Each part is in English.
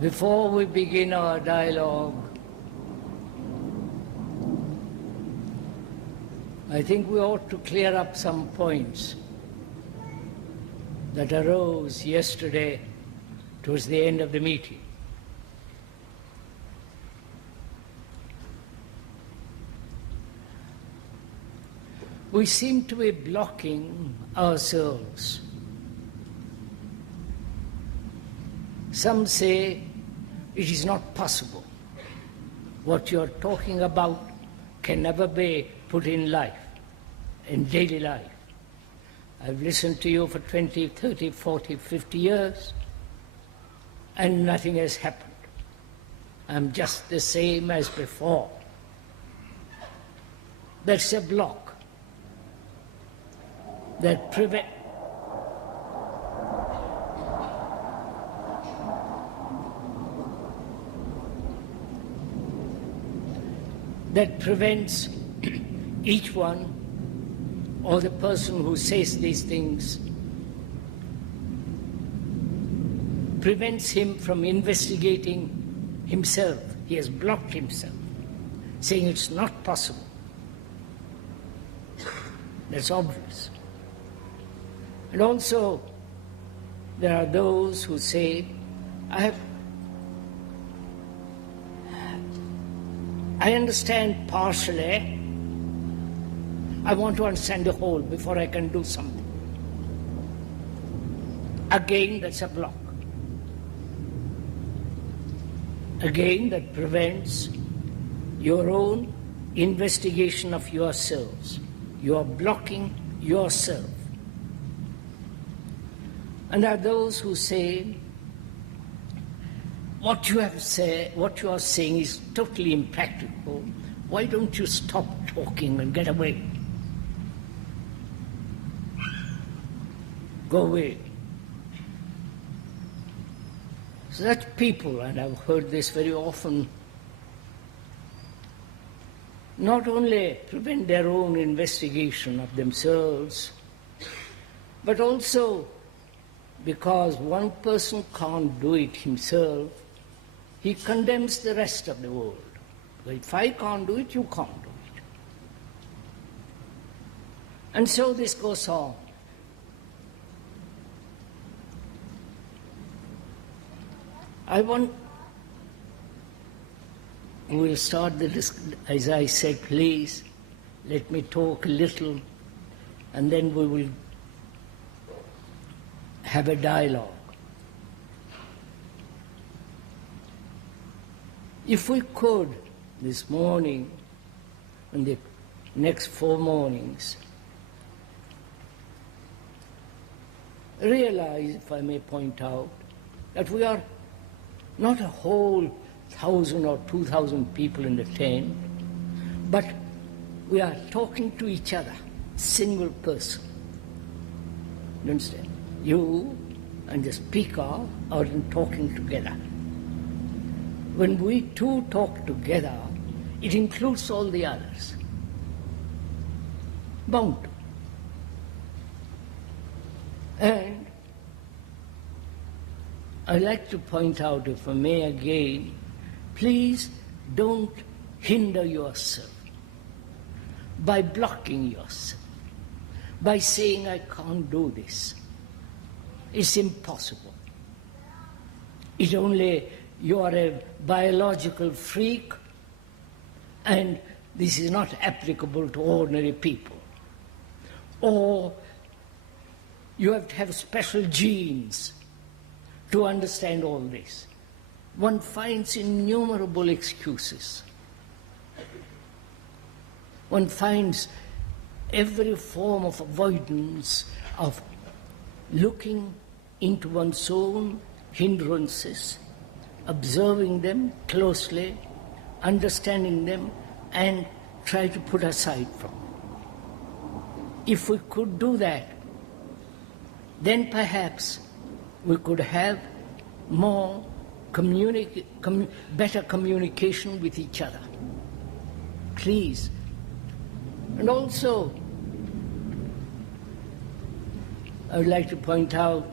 Before we begin our dialogue, I think we ought to clear up some points that arose yesterday towards the end of the meeting. We seem to be blocking ourselves. Some say it is not possible. What you are talking about can never be put in life, in daily life. I've listened to you for 20, 30, 40, 50 years, and nothing has happened. I'm just the same as before. That's a block that prevents each one or the person who says these things, prevents him from investigating himself. He has blocked himself, saying it's not possible. That's obvious. And also, there are those who say, I understand partially. I want to understand the whole before I can do something. Again, that's a block. Again, that prevents your own investigation of yourselves. You are blocking yourself. And there are those who say, what you are saying is totally impractical. Why don't you stop talking and get away? Go away. So that people, and I've heard this very often, not only prevent their own investigation of themselves, but also because one person can't do it himself, he condemns the rest of the world. Well, if I can't do it, you can't do it. And so this goes on. We'll start the discussion. As I said, please, let me talk a little, and then we will have a dialogue. If we could, this morning and the next 4 mornings, realize, if I may point out, that we are not a whole 1,000 or 2,000 people in the tent, but we are talking to each other, single person. You understand? You and the speaker are talking together. When we two talk together, it includes all the others. Bound to. And I'd like to point out, if I may again, please don't hinder yourself by blocking yourself, by saying, I can't do this. It's impossible. It's only you are a biological freak, and this is not applicable to ordinary people. Or you have to have special genes to understand all this. One finds innumerable excuses. One finds every form of avoidance of looking into one's own hindrances, observing them closely, understanding them, and try to put aside from them. If we could do that, then perhaps we could have more better communication with each other. Please. And also, I would like to point out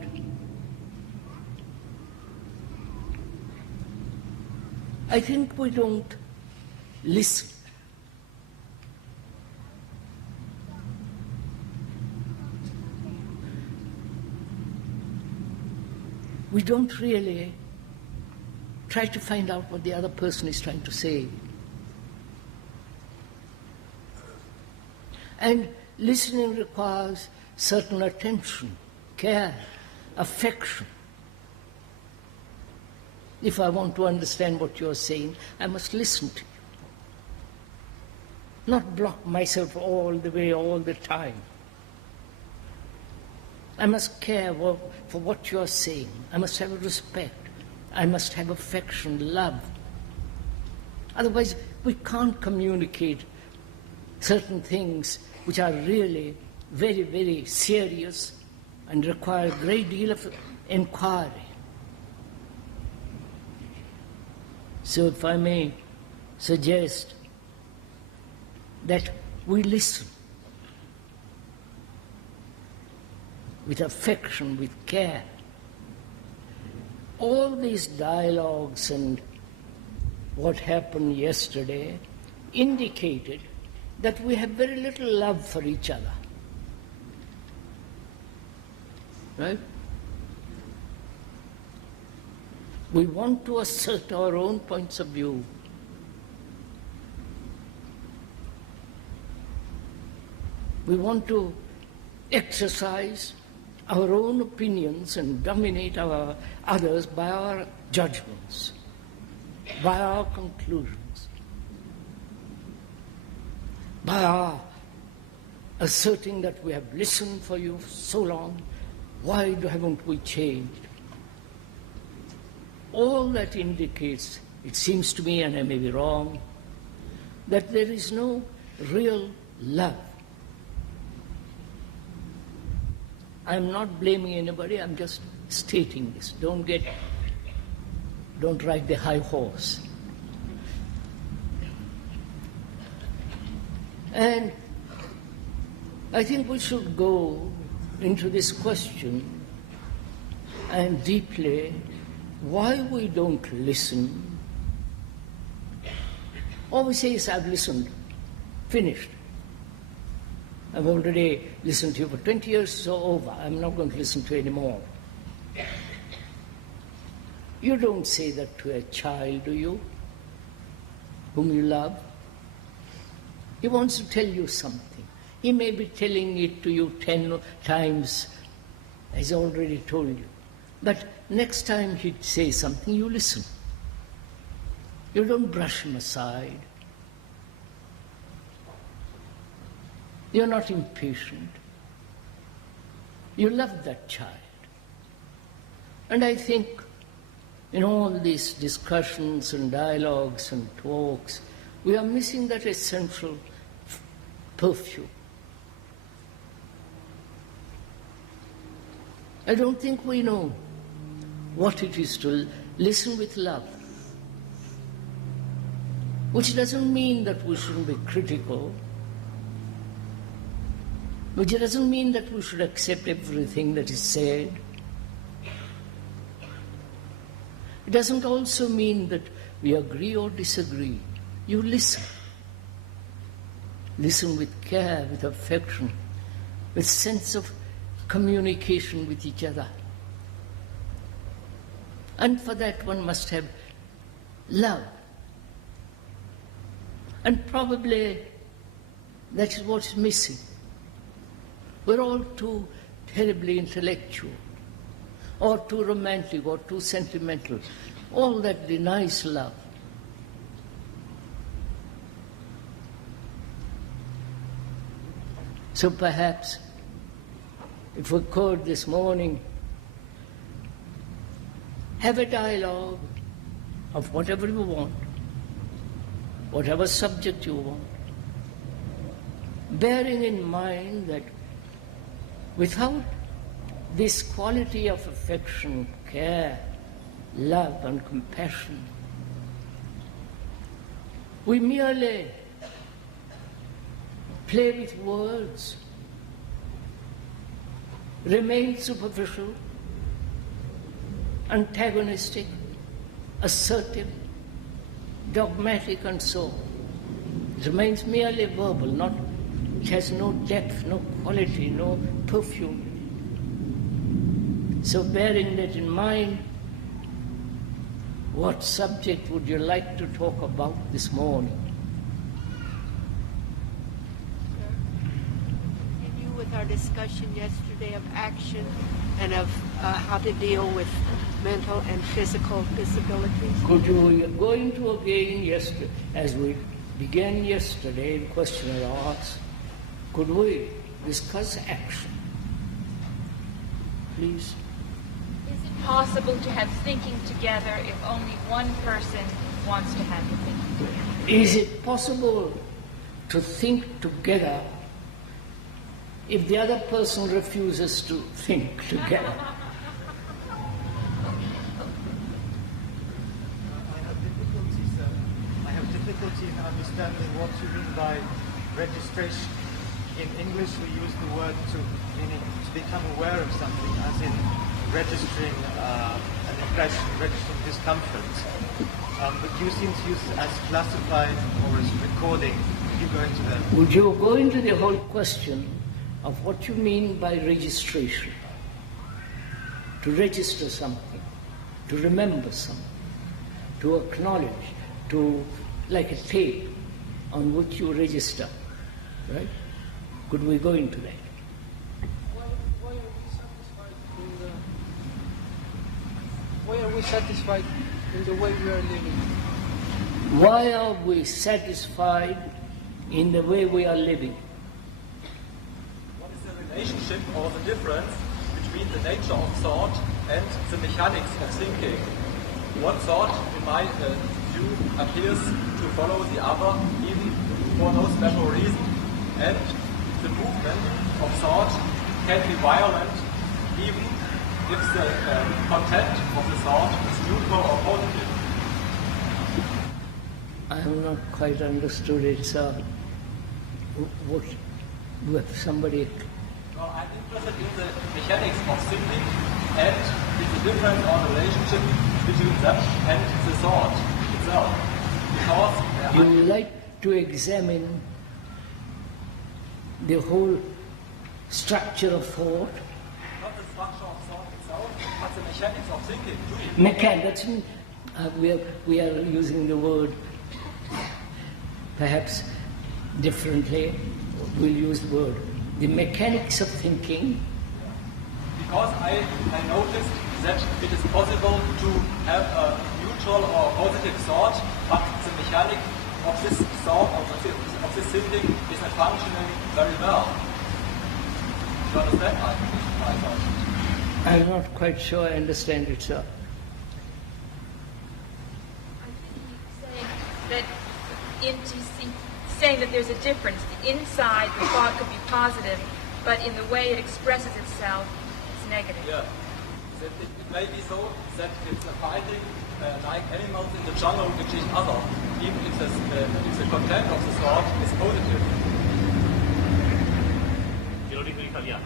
I think we don't listen. We don't really try to find out what the other person is trying to say. And listening requires certain attention, care, affection. If I want to understand what you're saying, I must listen to you. Not block myself all the way, all the time. I must care for what you're saying. I must have respect. I must have affection, love. Otherwise, we can't communicate certain things which are really very, very serious and require a great deal of inquiry. So if I may suggest that we listen with affection, with care. All these dialogues and what happened yesterday indicated that we have very little love for each other. Right? We want to assert our own points of view. We want to exercise our own opinions and dominate our others by our judgments, by our conclusions, by our asserting that we have listened for you so long, why haven't we changed? All that indicates, it seems to me, and I may be wrong, that there is no real love. I'm not blaming anybody, I'm just stating this. Don't ride the high horse. And I think we should go into this question and deeply why we don't listen. All we say is, I've listened, finished. I've already listened to you for 20 years, so over. I'm not going to listen to you anymore. You don't say that to a child, do you? Whom you love. He wants to tell you something. He may be telling it to you 10 times, as I already told you. But next time he says something, you listen. You don't brush him aside. You're not impatient. You love that child. And I think in all these discussions and dialogues and talks, we are missing that essential perfume. I don't think we know what it is to listen with love. Which doesn't mean that we shouldn't be critical. Which doesn't mean that we should accept everything that is said. It doesn't also mean that we agree or disagree. You listen. Listen with care, with affection, with sense of communication with each other. And for that one must have love. And probably that is what's missing. We're all too terribly intellectual, or too romantic, or too sentimental. All that denies love. So perhaps, if we could this morning have a dialogue of whatever you want, whatever subject you want, bearing in mind that without this quality of affection, care, love and compassion, we merely play with words, remain superficial, antagonistic, assertive, dogmatic and so on. It remains merely verbal, it has no depth, no quality, no perfume. So bearing that in mind, what subject would you like to talk about this morning? Continue with our discussion yesterday of action and of how to deal with mental and physical disabilities. Could you go into again yesterday, as we began yesterday in question and answer, could we discuss action? Please. Is it possible to have thinking together if only one person wants to have the thinking? Is it possible to think together if the other person refuses to think together? I have difficulty in understanding what you mean by registration. In English, we use the word meaning to become aware of something, as in registering an impression, registering discomfort. But you seem to use it as classifying or as recording. Would you go into that? Would you go into the whole question of what you mean by registration? To register something, to remember something, to acknowledge, like a tape on which you register, right? Could we go into that? Why are we satisfied in the way we are living? Why are we satisfied in the way we are living? What is the relationship or the difference between the nature of thought and the mechanics of thinking? One thought, in my view, appears to follow the other, even for no special reason, and the movement of thought can be violent, even if the content of the thought is neutral or positive. I have not quite understood it, sir. What, with somebody... Well, I'm interested in the mechanics of thinking and in the difference or relationship between that and the thought itself. Because you would like to examine the whole structure of thought? not the structure of thought itself, but the mechanics of thinking, doing. That's we are using the word perhaps differently. We'll use the word. The mechanics of thinking. Because I noticed that it is possible to have a neutral or positive thought, but the mechanic of this thought, of this thinking, is not functioning very well. You understand my thought? I'm not quite sure I understand it, sir. That saying that there's a difference. Inside, the thought could be positive, but in the way it expresses itself, it's negative. Yeah. That it may be so that it's a fighting like animals in the jungle with each other, even if the content of the thought is positive. Te lo dico in italiano.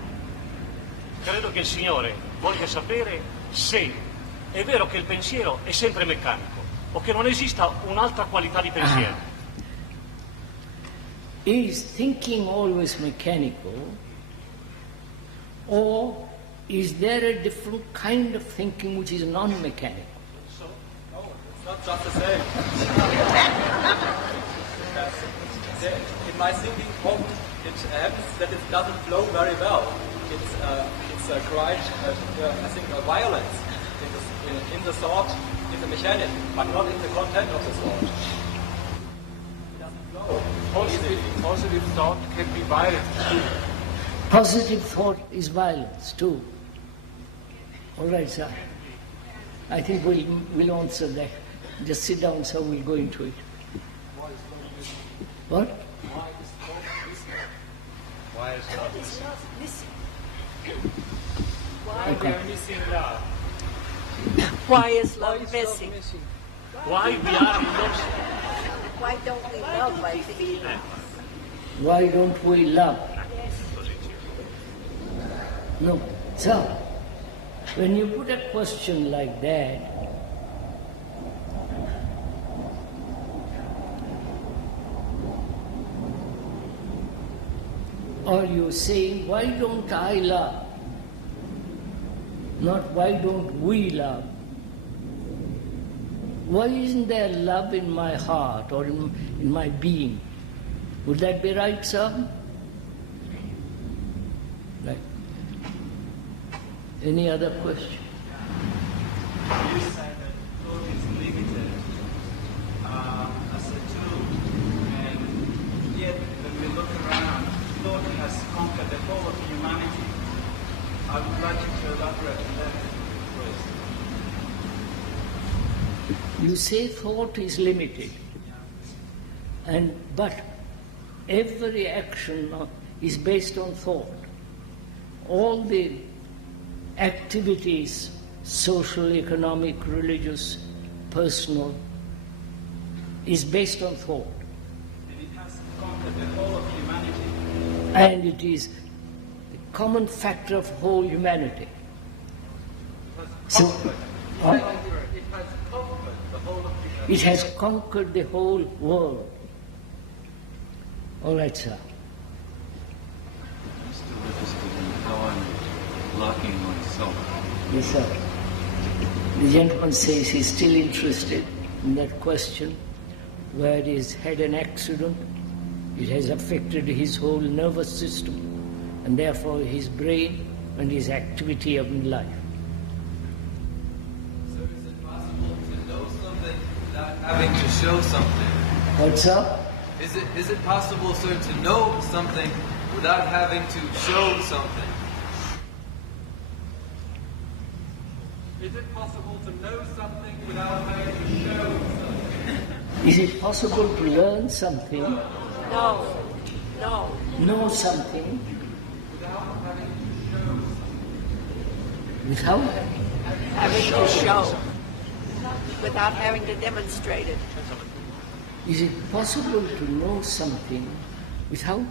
Credo che il Signore voglia sapere se è vero che il pensiero è sempre meccanico o che non esista un'altra qualità di pensiero. Is thinking always mechanical, or is there a different kind of thinking which is non-mechanical? So, no, it's not just the same. In my thinking, often it happens that it doesn't flow very well. It's quite, I think, a violence in the thought, in the mechanic, but not in the content of the thought. It doesn't flow. Positive thought can be violent too. Positive thought is violence too. All right, sir. I think we'll answer that. Just sit down, sir. We'll go into it. What? Why is love It's not missing. Why we are missing love? Why is love missing? Why we are lost? Why don't we love by thinking? Why don't we love? No, sir. When you put a question like that, Or you're saying, why don't I love? Not why don't we love? Why isn't there love in my heart or in my being? Would that be right, sir? Right. Any other question? You said that thought is limited as a tool, and yet when we look around, thought has conquered the whole of humanity. I would like you to elaborate on that, please. You say thought is limited, but every action is based on thought. All the activities, social, economic, religious, personal, is based on thought. And it has conquered the whole of humanity. And it is the common factor of whole humanity. So, it has conquered the whole world. All right, sir. I'm still interested in how I'm blocking myself. Yes, sir. The gentleman says he's still interested in that question, where he's had an accident, it has affected his whole nervous system, and therefore his brain and his activity of life. So is it possible to know something without having to show something? What's up? Is it possible, sir, to know something without having to show something? Is it possible to know something without having to show something? Is it possible to learn something, No. know something, without Having to show. Without having to demonstrate it. Is it possible to know something without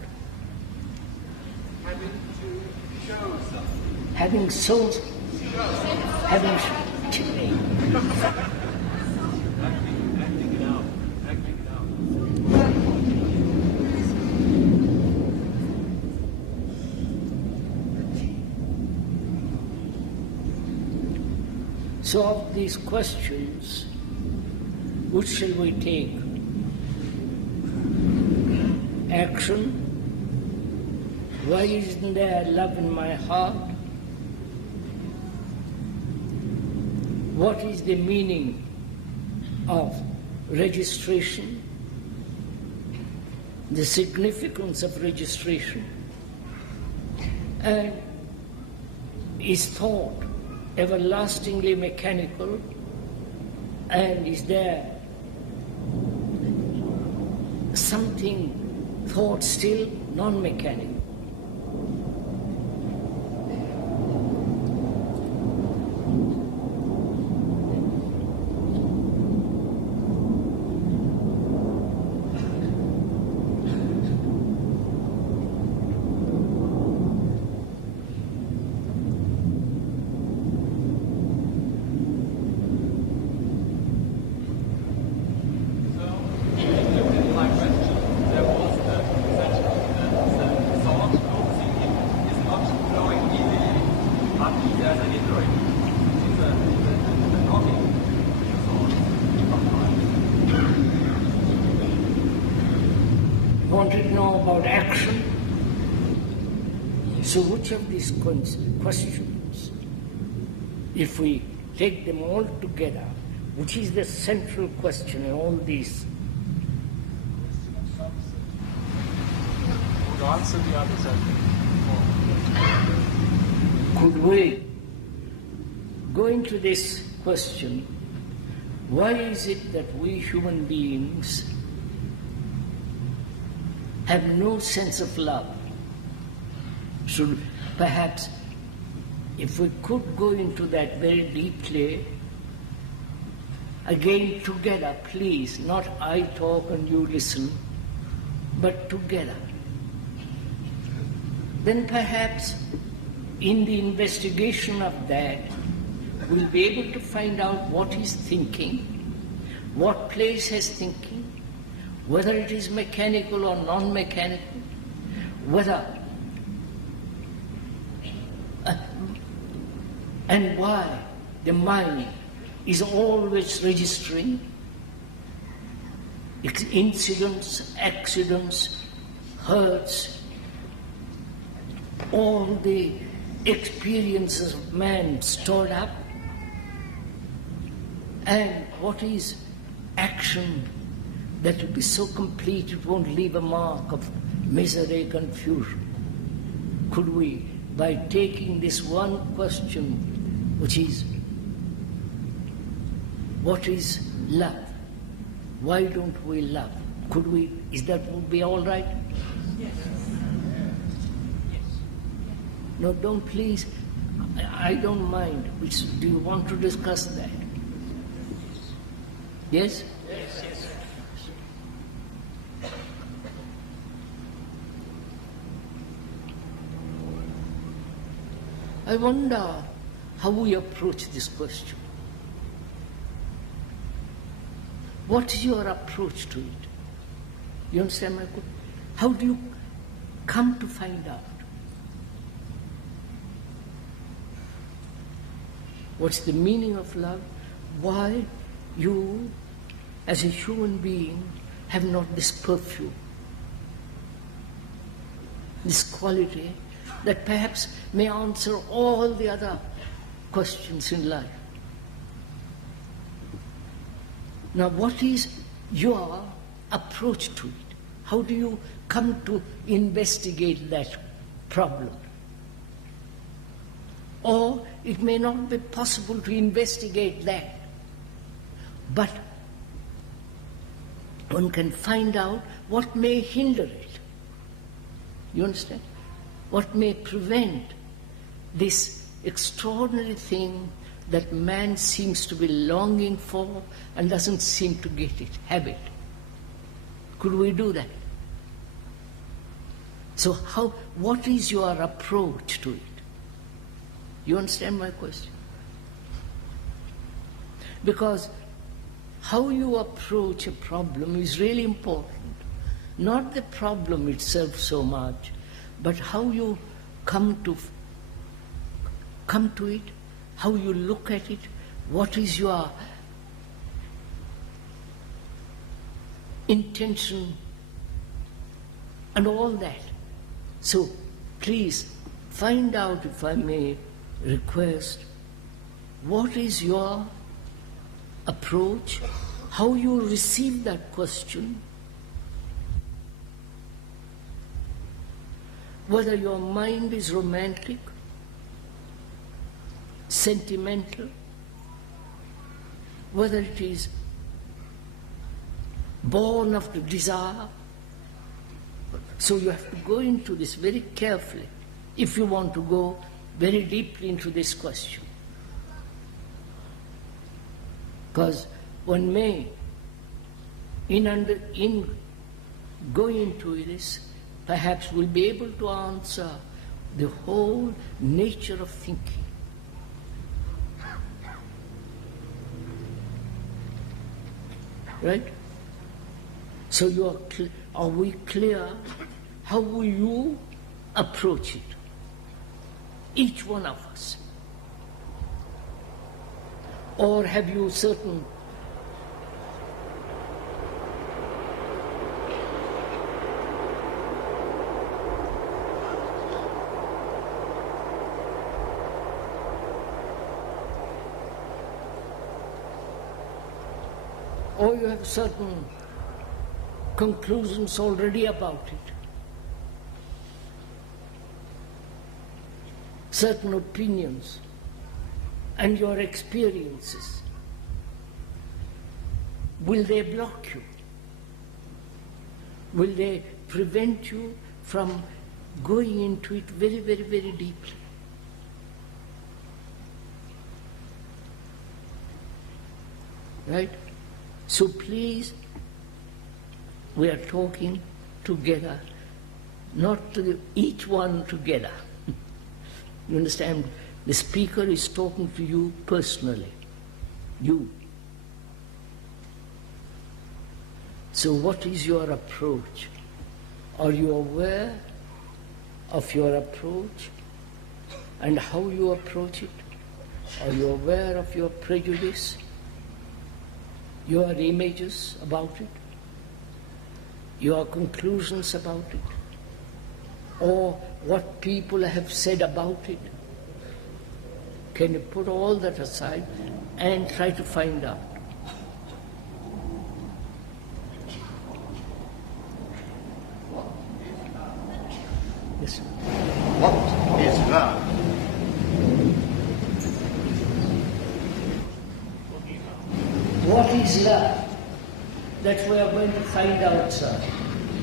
Having to show something. having so having Acting it out. Acting it out. So of these questions, which shall we take? Action. Why isn't there love in my heart? What is the meaning of registration? The significance of registration? And is thought everlastingly mechanical? And is there something thought still non-mechanical? Wanted to know about action. So which of these questions, if we take them all together, which is the central question in all these? Would answer the others, I think. Could we go into this question, why is it that we human beings have no sense of love? Should perhaps, if we could go into that very deeply, again together, please, not I talk and you listen, but together. Then perhaps in the investigation of that, we'll be able to find out what is thinking, what place has thinking, whether it is mechanical or non-mechanical, whether and why the mind is always registering incidents, accidents, hurts, all the experiences of man stored up, and what is action that will be so complete it won't leave a mark of misery, confusion. Could we, by taking this one question, which is, what is love? Why don't we love? Could we, is that would be all right? Yes. No, don't please, I don't mind. Do you want to discuss that? Yes? Yes. I wonder how we approach this question. What is your approach to it? You understand my question? How do you come to find out? What's the meaning of love? Why you, as a human being, have not this perfume, this quality that perhaps may answer all the other questions in life. Now, what is your approach to it? How do you come to investigate that problem? Or it may not be possible to investigate that, but one can find out what may hinder it. You understand? What may prevent this extraordinary thing that man seems to be longing for and doesn't seem to get it, have it. Could we do that? So what is your approach to it? You understand my question? Because how you approach a problem is really important. Not the problem itself so much, but how you come to it, how you look at it, what is your intention, and all that. So please find out, if I may request, what is your approach, how you receive that question, whether your mind is romantic, sentimental, whether it is born of the desire. So you have to go into this very carefully if you want to go very deeply into this question. Because one may, in going into this, perhaps will be able to answer the whole nature of thinking. Right? So are we clear? How will you approach it? Each one of us. Or have you certain or you have certain conclusions already about it, certain opinions and your experiences. Will they block you? Will they prevent you from going into it very, very, very deeply? Right? So please, we are talking together, not to each one together. You understand? The speaker is talking to you personally. You. So what is your approach? Are you aware of your approach and how you approach it? Are you aware of your prejudice, your images about it, your conclusions about it, or what people have said about it? Can you put all that aside and try to find out? Yes, sir. What is love? What is love? That we are going to find out, sir.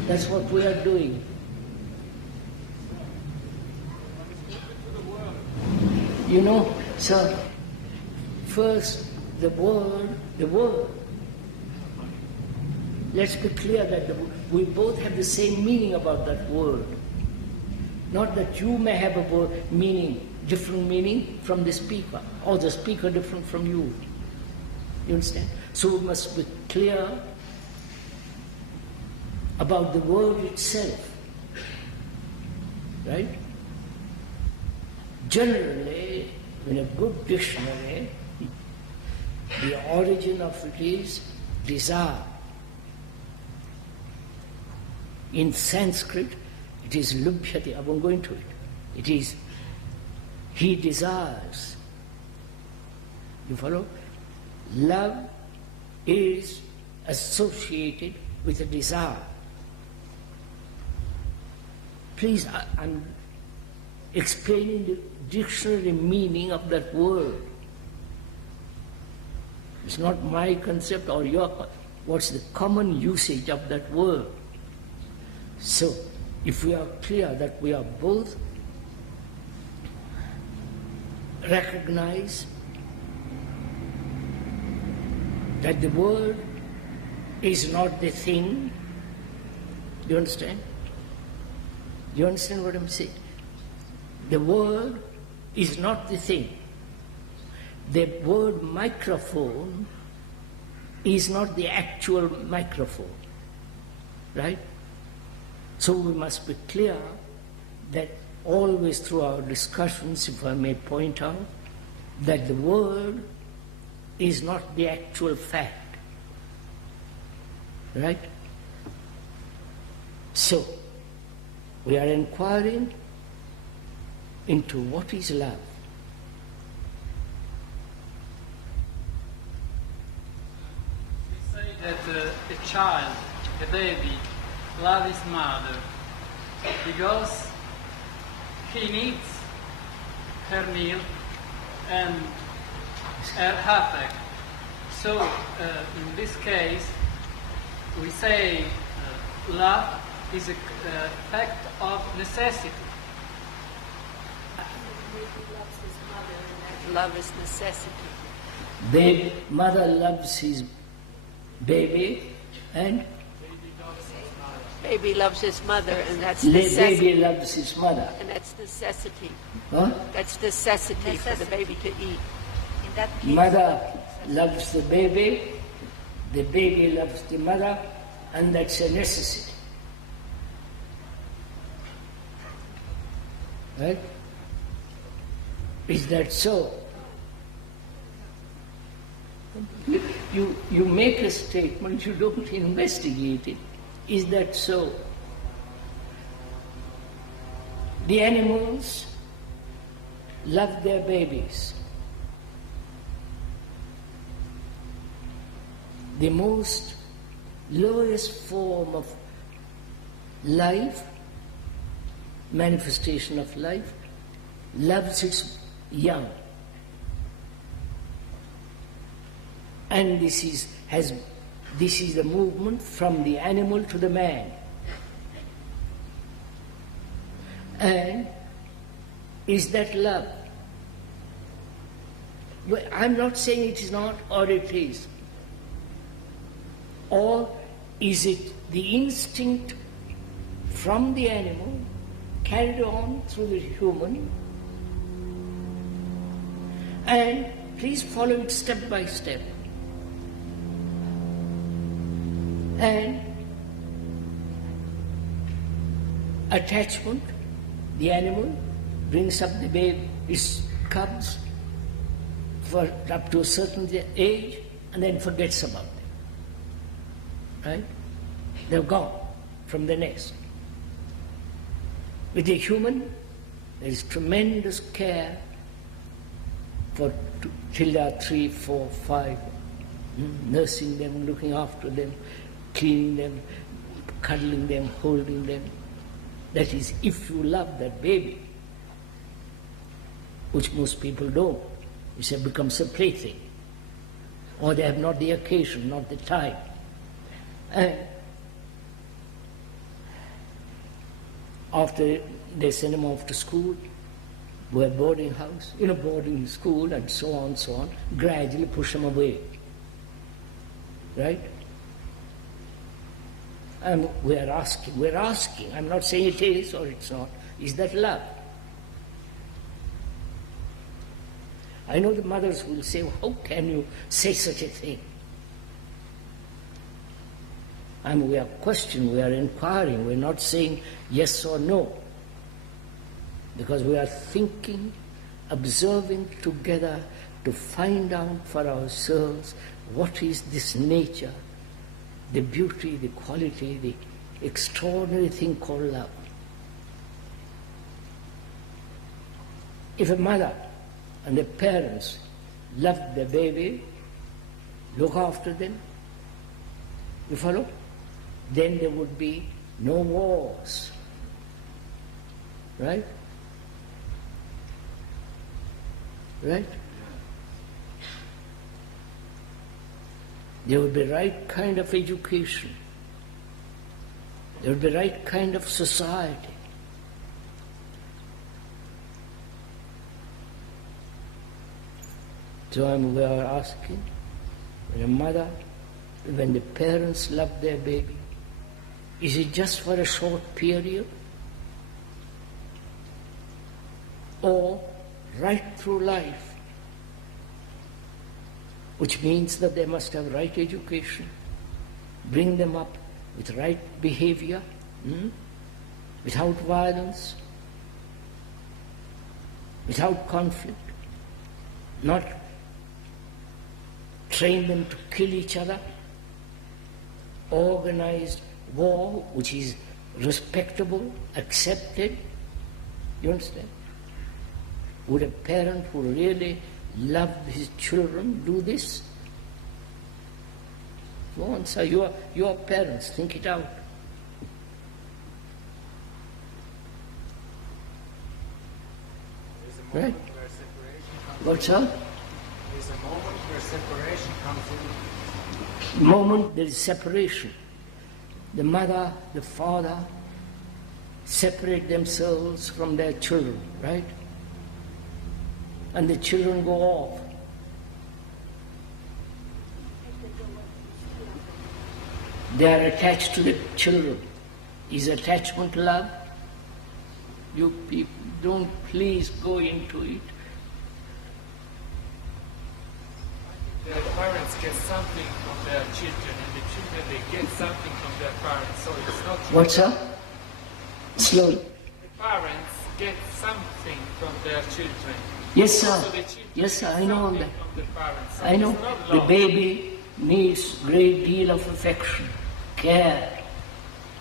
That's what we are doing. You know, sir, first the word. Let's be clear that we both have the same meaning about that word. Not that you may have a word different meaning from the speaker, or the speaker different from you. You understand? So we must be clear about the word itself. Right? Generally, in a good dictionary, the origin of it is desire. In Sanskrit, it is lubhyati. I won't go into it. It is, he desires. You follow? Love is associated with a desire. Please, I'm explaining the dictionary meaning of that word. It's not my concept or your, what's the common usage of that word. So, if we are clear that we are both recognize that the word is not the thing, do you understand? Do you understand what I'm saying? The word is not the thing. The word microphone is not the actual microphone, right? So we must be clear that always through our discussions, if I may point out, that the word is not the actual fact, right? So, we are inquiring into what is love. We say that a child, a baby, loves his mother because he needs her milk and her affect. So, in this case, we say love is a fact of necessity. Love is necessity. The mother loves his baby and Baby loves his mother, and that's the necessity. baby loves his mother. And that's necessity. Huh? That's necessity for the baby to eat. In that case, Mother loves the baby loves the mother, and that's a necessity. Right? Is that so? You make a statement, you don't investigate it. Is that so? The animals love their babies. The most lowest form of life, manifestation of life, loves its young. And this is the movement from the animal to the man. And is that love? Well, I'm not saying it is not or it is. Or is it the instinct from the animal carried on through the human? And please follow it step by step. And attachment, the animal brings up the baby, its cubs, for up to a certain age and then forgets about them. Right? They're gone from the nest. With a human, there is tremendous care for till they are 3, 4, 5, nursing them, looking after them, cleaning them, cuddling them, holding them. That is, if you love that baby, which most people don't. It becomes a plaything. Or they have not the occasion, not the time. And after they send them off to school, to a boarding house, boarding school, and so on, gradually push them away. Right? And we're asking, I'm not saying it is or it's not, is that love? I know the mothers will say, how can you say such a thing? And we are questioning, we are inquiring, we're not saying yes or no. Because we are thinking, observing together to find out for ourselves what is this nature, the beauty, the quality, the extraordinary thing called love. If a mother and the parents love their baby, look after them, you follow? Then there would be no wars. Right? Right? There would be right kind of education. There would be right kind of society. So we are asking, when a mother, when the parents love their baby, is it just for a short period? Or right through life? Which means that they must have right education, bring them up with right behavior, without violence, without conflict, not train them to kill each other, organized war, which is respectable, accepted. You understand? Would a parent who really loved his children do this? Go on, sir, you are parents, think it out. Right? What's up? There's a moment where separation comes in. The moment there is separation, the mother, the father separate themselves from their children, right? And the children go off. They are attached to the children. Is attachment love? You people, don't please go into it. The parents get something from their children, and the children, they get something from their parents. So it's not... What's up? Slowly. The parents get something from their children. Yes, sir. So the children Yes, sir, get I know all something that. from the parents. So I know. it's not The love. baby needs great deal of affection, care.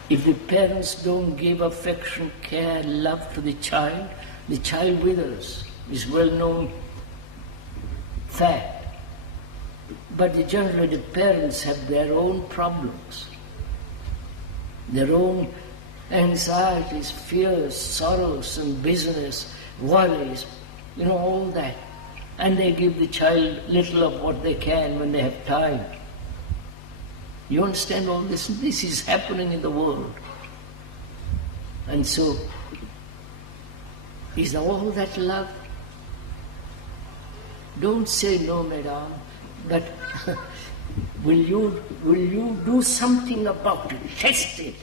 If the parents don't give affection, care, love to the child withers. It's well-known fact. But generally the parents have their own problems, their own anxieties, fears, sorrows and business, worries, all that. And they give the child little of what they can when they have time. You understand all this? This is happening in the world. And so, is all that love? Don't say no, madam, but will you do something about it? Test it.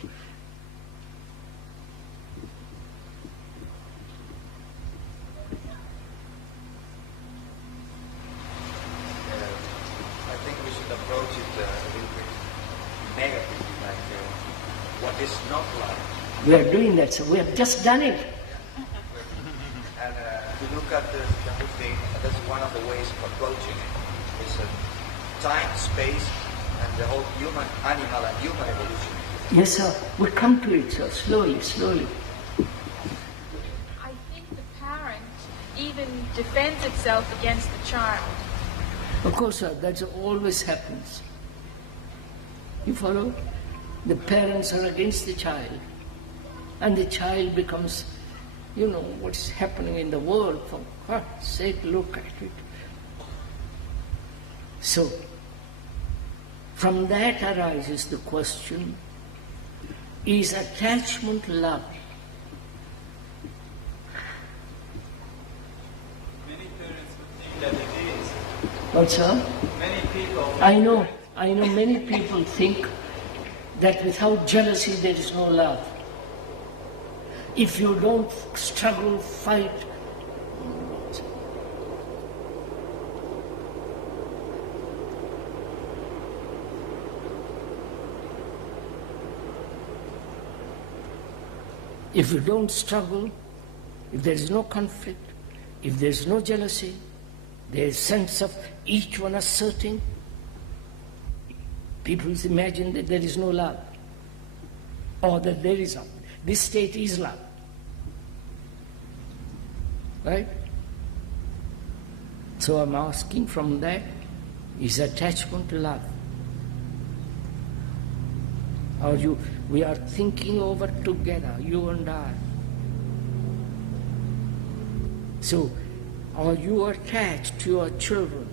I think we should approach it a little bit negatively, like what is not love. We are doing that, so we have just done it. And you look at the whole thing, that's one of the ways of approaching it. It's a time, space, and the whole human, animal, and human evolution. Yes, sir. We'll come to it, sir. Slowly, slowly. I think the parent even defends itself against the child. Of course, sir, that always happens. You follow? The parents are against the child. And the child becomes, what's happening in the world. For God's sake, look at it. So, from that arises the question, is attachment love? Many parents would think that it is. What, sir? Many people. I know many people think that without jealousy there is no love. If you don't struggle, fight, if you don't struggle, if there is no conflict, if there is no jealousy, there is sense of each one asserting, people imagine that there is no love, or that there is love. This state is love. Right? So I'm asking from that, is attachment love? Or we are thinking over together, you and I. So, are you attached to your children?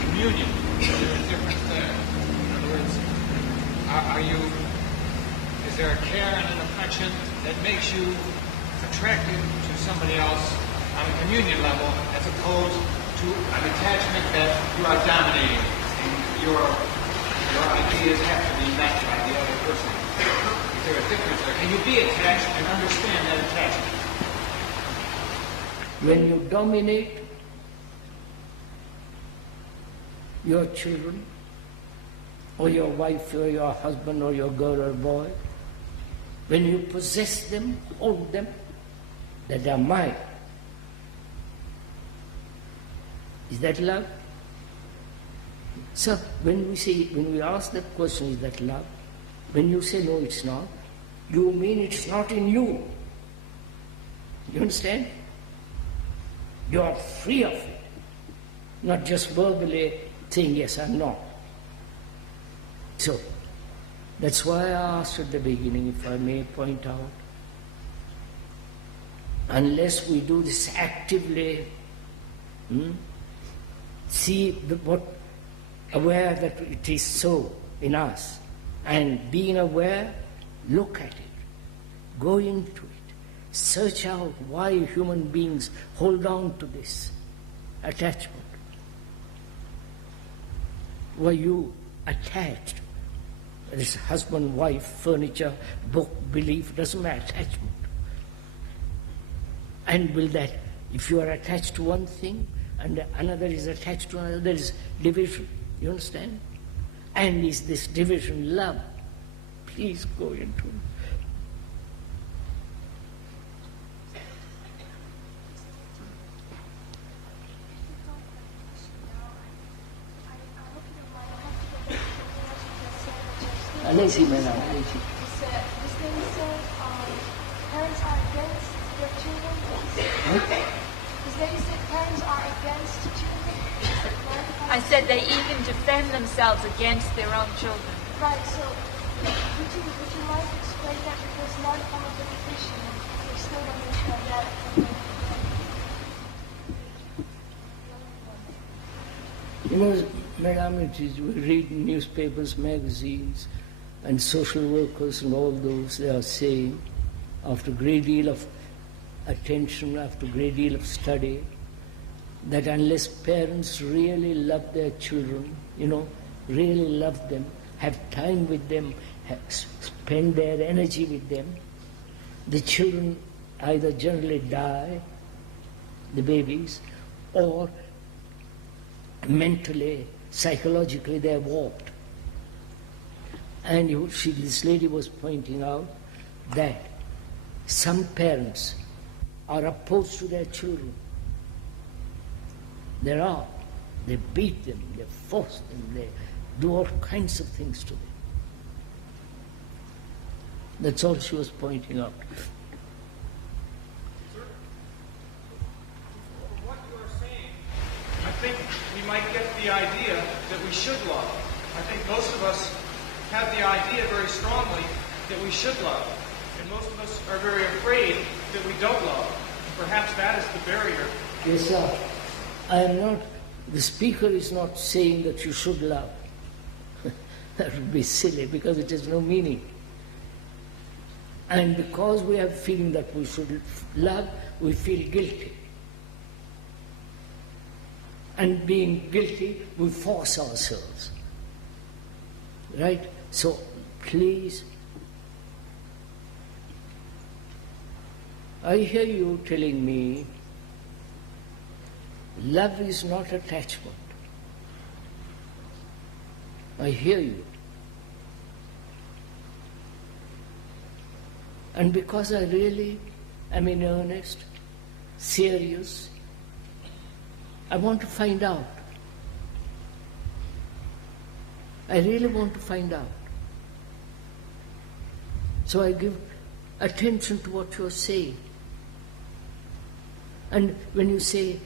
Communion. There's a difference there. In other words, is there a care and an affection that makes you attracted to somebody else on a communion level as opposed to an attachment that you are dominating and your ideas have to be met by the other person? Is there a difference there? Can you be attached and understand that attachment? When you dominate your children, or your wife, or your husband, or your girl or boy, when you possess them, hold them, that they are mine. Is that love? So when we ask that question, is that love? When you say no, it's not, you mean it's not in you. You understand? You are free of it, not just verbally saying yes or no. So that's why I asked at the beginning, if I may point out, unless we do this actively, aware that it is so in us, and being aware, look at it, go into it, search out why human beings hold on to this attachment. Were you attached? This husband, wife, furniture, book, belief, doesn't matter, attachment. And will that, if you are attached to one thing and another is attached to another, there is division. You understand? And is this division love? Please go into it. Lazy man, lazy. Parents are against their children. Because they say parents are against children. I said they even defend themselves against their own children. Right, so would you like to explain that? Because a lot of them are very Christian and they still don't understand that. Madam, we read newspapers, magazines, and social workers and all those, they are saying, after a great deal of attention, after a great deal of study, that unless parents really love their children, really love them, have time with them, spend their energy with them, the children either generally die, the babies, or mentally psychologically they are warped. And this lady was pointing out that some parents are opposed to their children. There are. They beat them, they force them, they do all kinds of things to them. That's all she was pointing out. What you are saying, I think we might get the idea that we should love. I think most of us have the idea very strongly that we should love. And most of us are very afraid that we don't love. And perhaps that is the barrier. Yes, sir. The speaker is not saying that you should love. That would be silly because it has no meaning. And because we have a feeling that we should love, we feel guilty. And being guilty, we force ourselves. Right? So, please, I hear you telling me love is not attachment. I hear you. And because I really am in earnest, serious, I want to find out. I really want to find out. So I give attention to what you're saying. And when you say,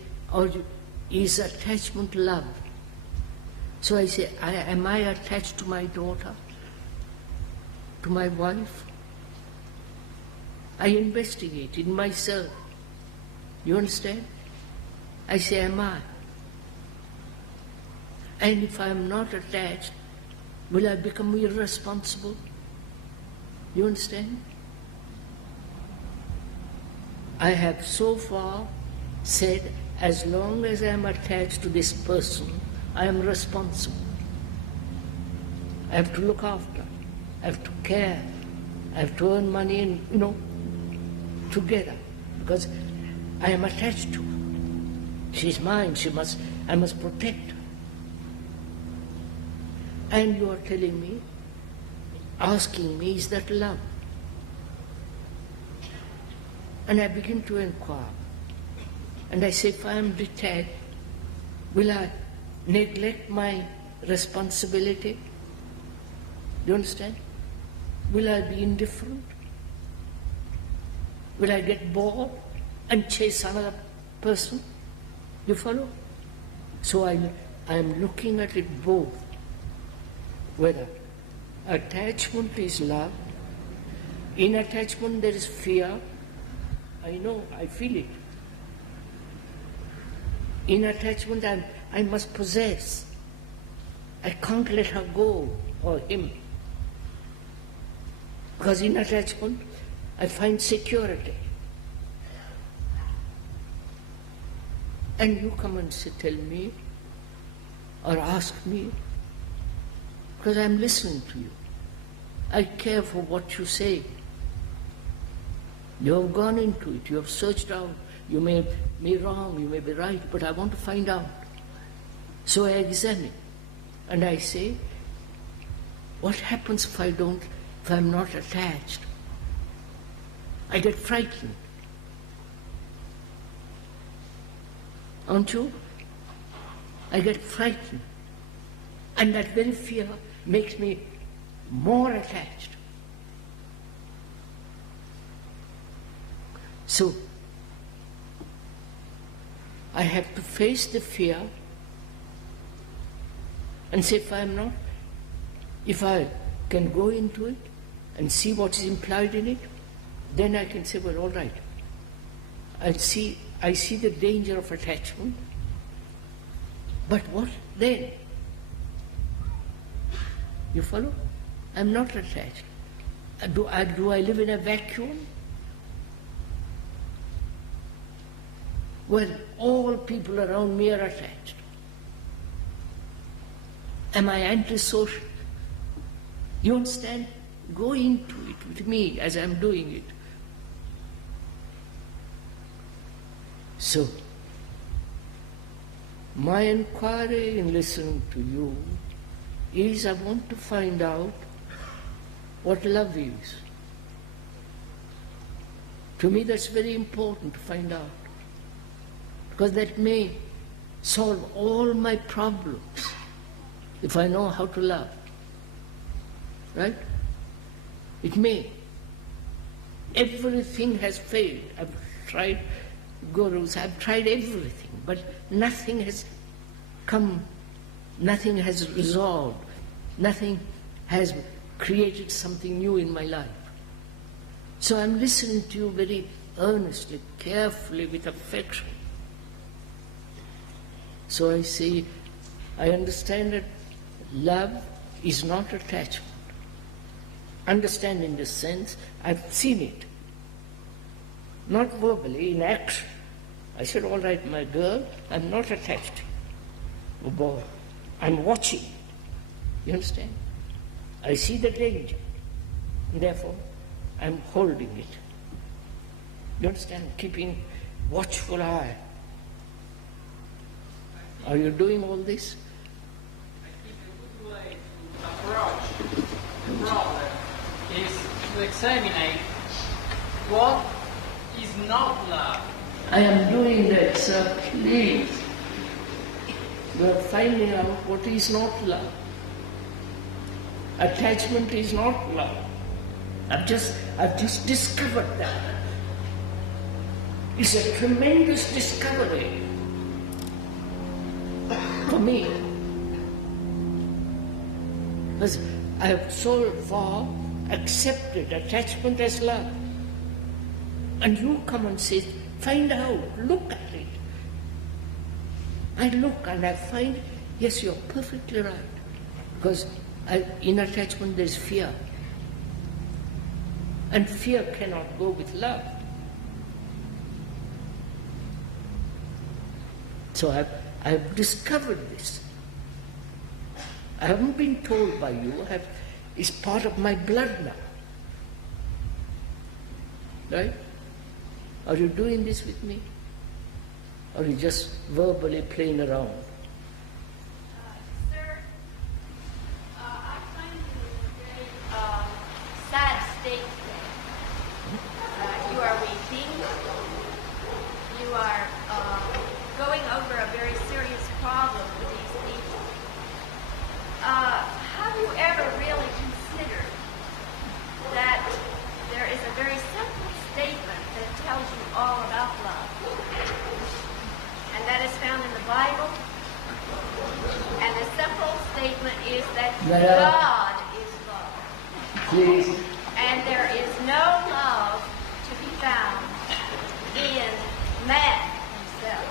is attachment love? So I say, am I attached to my daughter? To my wife? I investigate in myself. You understand? I say, am I? And if I am not attached, will I become irresponsible? You understand? I have so far said, as long as I am attached to this person, I am responsible. I have to look after, I have to care, I have to earn money and, together, because I am attached to her. She's mine, I must protect her. And you are telling me, asking me, is that love? And I begin to inquire. And I say, if I am detached, will I neglect my responsibility? Do you understand? Will I be indifferent? Will I get bored and chase another person? You follow? So I am looking at it both. Whether attachment is love, in attachment there is fear. I know, I feel it. In attachment I must possess. I can't let her go or him. Because in attachment I find security. And you come and tell me or ask me, because I'm listening to you. I care for what you say. You have gone into it, you have searched out. You may be wrong, you may be right, but I want to find out. So I examine and I say, what happens if I'm not attached? I get frightened. Aren't you? I get frightened. And that very fear makes me more attached. So, I have to face the fear and say, if I can go into it and see what is implied in it, then I can say, well, all right. I see the danger of attachment, but what then? You follow? I'm not attached. Do I live in a vacuum? Well, all people around me are attached. Am I antisocial? You understand? Go into it with me as I'm doing it. So, My inquiry in listening to you is I want to find out what love is. To me that's very important to find out, because that may solve all my problems if I know how to love. Right? It may. Everything has failed. I've tried gurus, I've tried everything, but nothing has come, nothing has resolved, nothing has created something new in my life. So I'm listening to you very earnestly, carefully, with affection. So I say, I understand that love is not attachment. Understand in this sense, I've seen it. Not verbally, in action. I said, all right, my girl, I'm not attached to you. Oh boy, I'm watching it. You understand? I see the danger. And therefore, I'm holding it. You understand? Keeping watchful eye. Are you doing all this? I think a good way to approach the problem is to examine what is not love. I am doing that, sir, please. You are finding out what is not love. Attachment is not love. I've just discovered that. It's a tremendous discovery for me. Because I have so far accepted attachment as love. And you come and say, find out, look at it. I look and I find, yes, you're perfectly right. Because in attachment there's fear. And fear cannot go with love. So I've discovered this. I haven't been told by you, it's part of my blood now. Right? Are you doing this with me? Or are you just verbally playing around? Sir, I find you in a very sad state today. You are weeping. You are going over a very serious problem with these people. Have you ever really considered that there is a very simple statement that tells you all about love? And that is found in the Bible. And the simple statement is that God is love. Please. And there is no love to be found in man himself.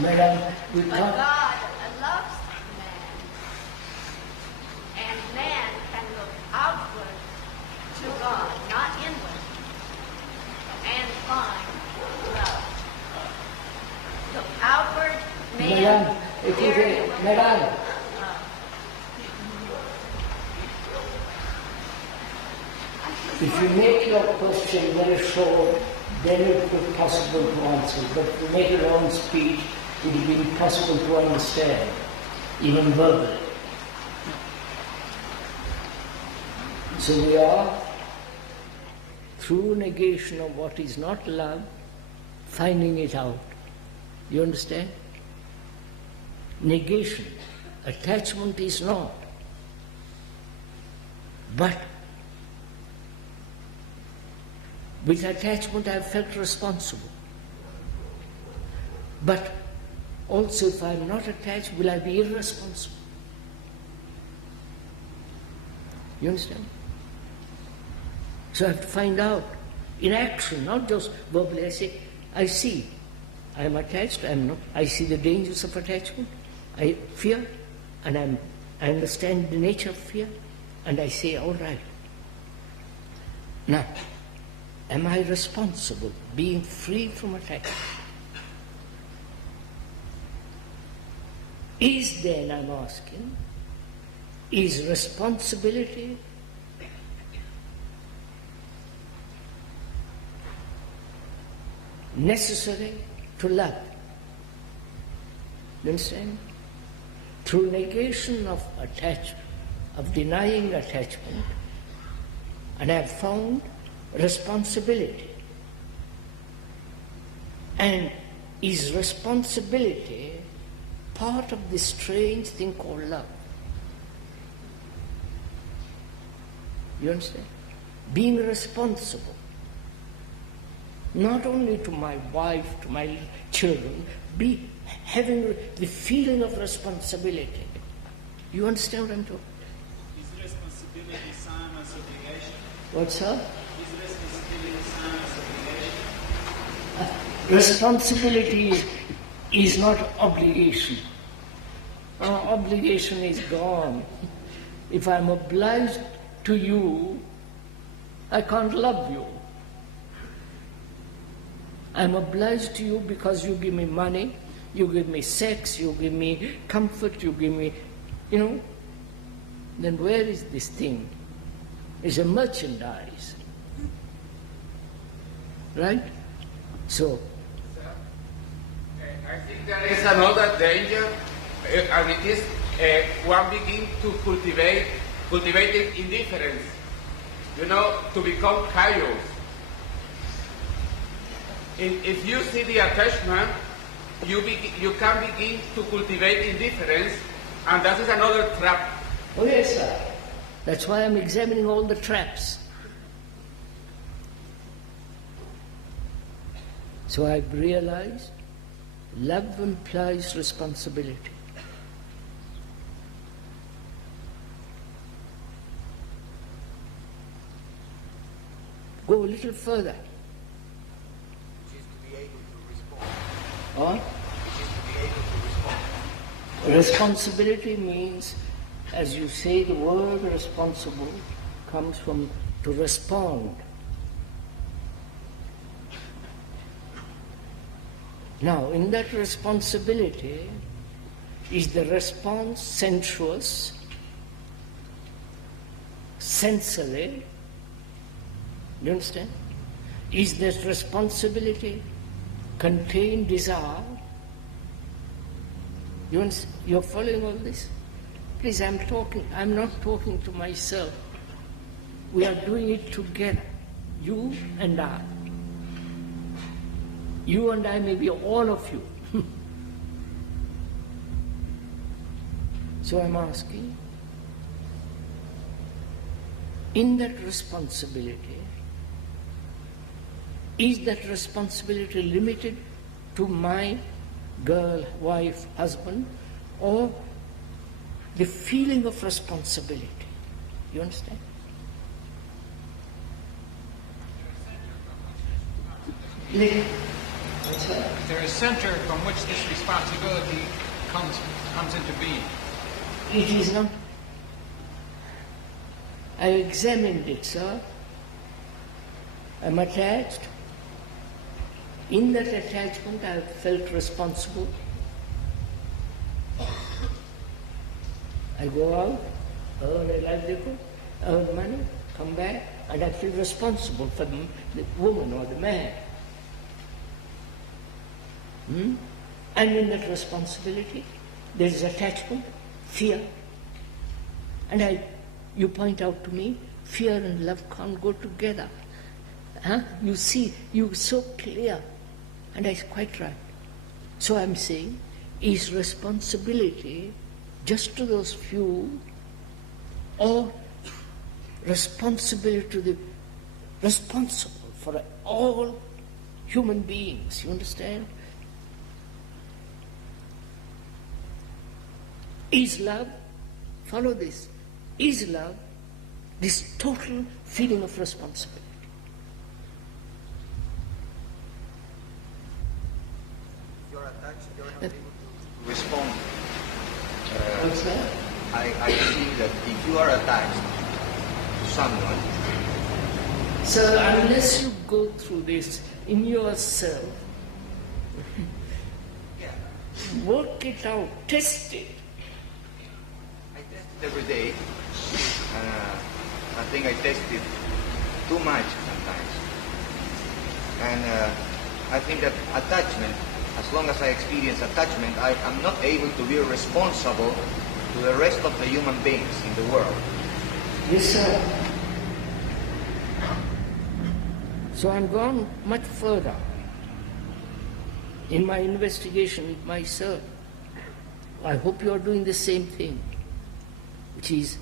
Madam, we But can't. God loves man. And man can look outward to God, not inward, and find love. Look outward, man. Madam, if you there say, will Madam, be love. if you make your question very short, then it will be possible to answer. But if you make a long speech, it will be impossible to understand, even verbally. So we are, through negation of what is not love, finding it out. You understand? Negation. Attachment is not. But with attachment I have felt responsible. But also if I am not attached, will I be irresponsible? You understand? So I have to find out in action, not just verbally. I say, I see, I am attached, I am not. I see the dangers of attachment, I fear, and I understand the nature of fear, and I say, all right. Now, am I responsible, being free from attachment? Is then, I'm asking, is responsibility necessary to love? You understand? Through negation of attachment, of denying attachment, and I have found responsibility. And is responsibility part of this strange thing called love? You understand? Being responsible, not only to my wife, to my children, having the feeling of responsibility. You understand what I'm talking? Is responsibility same as obligation? What's up? Is responsibility same as obligation? Responsibility is not obligation. Obligation is gone. If I'm obliged to you, I can't love you. I'm obliged to you because you give me money, you give me sex, you give me comfort, you give me, then where is this thing? It's a merchandise. Right? So, I think there is another danger, and it is one begin to cultivate indifference, to become callous. If you see the attachment, you can begin to cultivate indifference, and that is another trap. Oh yes, sir. That's why I'm examining all the traps. So I've realized love implies responsibility. Go a little further. Which is to be able to respond. Huh? Which is to be able to respond. Responsibility means, as you say, the word responsible comes from to respond. Now, in that responsibility, is the response sensuous, sensually? Do you understand? Is that responsibility contain desire? You're following all this? Please, I'm not talking to myself. We are doing it together, you and I. You and I may be all of you. So I'm asking, in that responsibility, is that responsibility limited to my girl, wife, husband, or the feeling of responsibility? You understand? Is there a center from which this responsibility comes into being? It is not. I examined it, sir. I'm attached. In that attachment, I have felt responsible. I go out, earn a livelihood, earn money, come back, and I feel responsible for the woman or the man. And in that responsibility, there is attachment, fear. And you point out to me, fear and love can't go together. You see, you're so clear. And that's quite right. So I'm saying, is responsibility just to those few, or responsibility to the responsible for all human beings? You understand? Is love, follow this, is love this total feeling of responsibility? If you're attached, you're not able to respond. What's that? I think that if you are attached to someone... So unless you go through this in yourself, work it out, test it. I test it every day. I think I test it too much sometimes. And I think that attachment as long as I experience attachment, I am not able to be responsible to the rest of the human beings in the world. Yes, sir. So I'm gone much further in my investigation with myself. I hope you are doing the same thing, which is,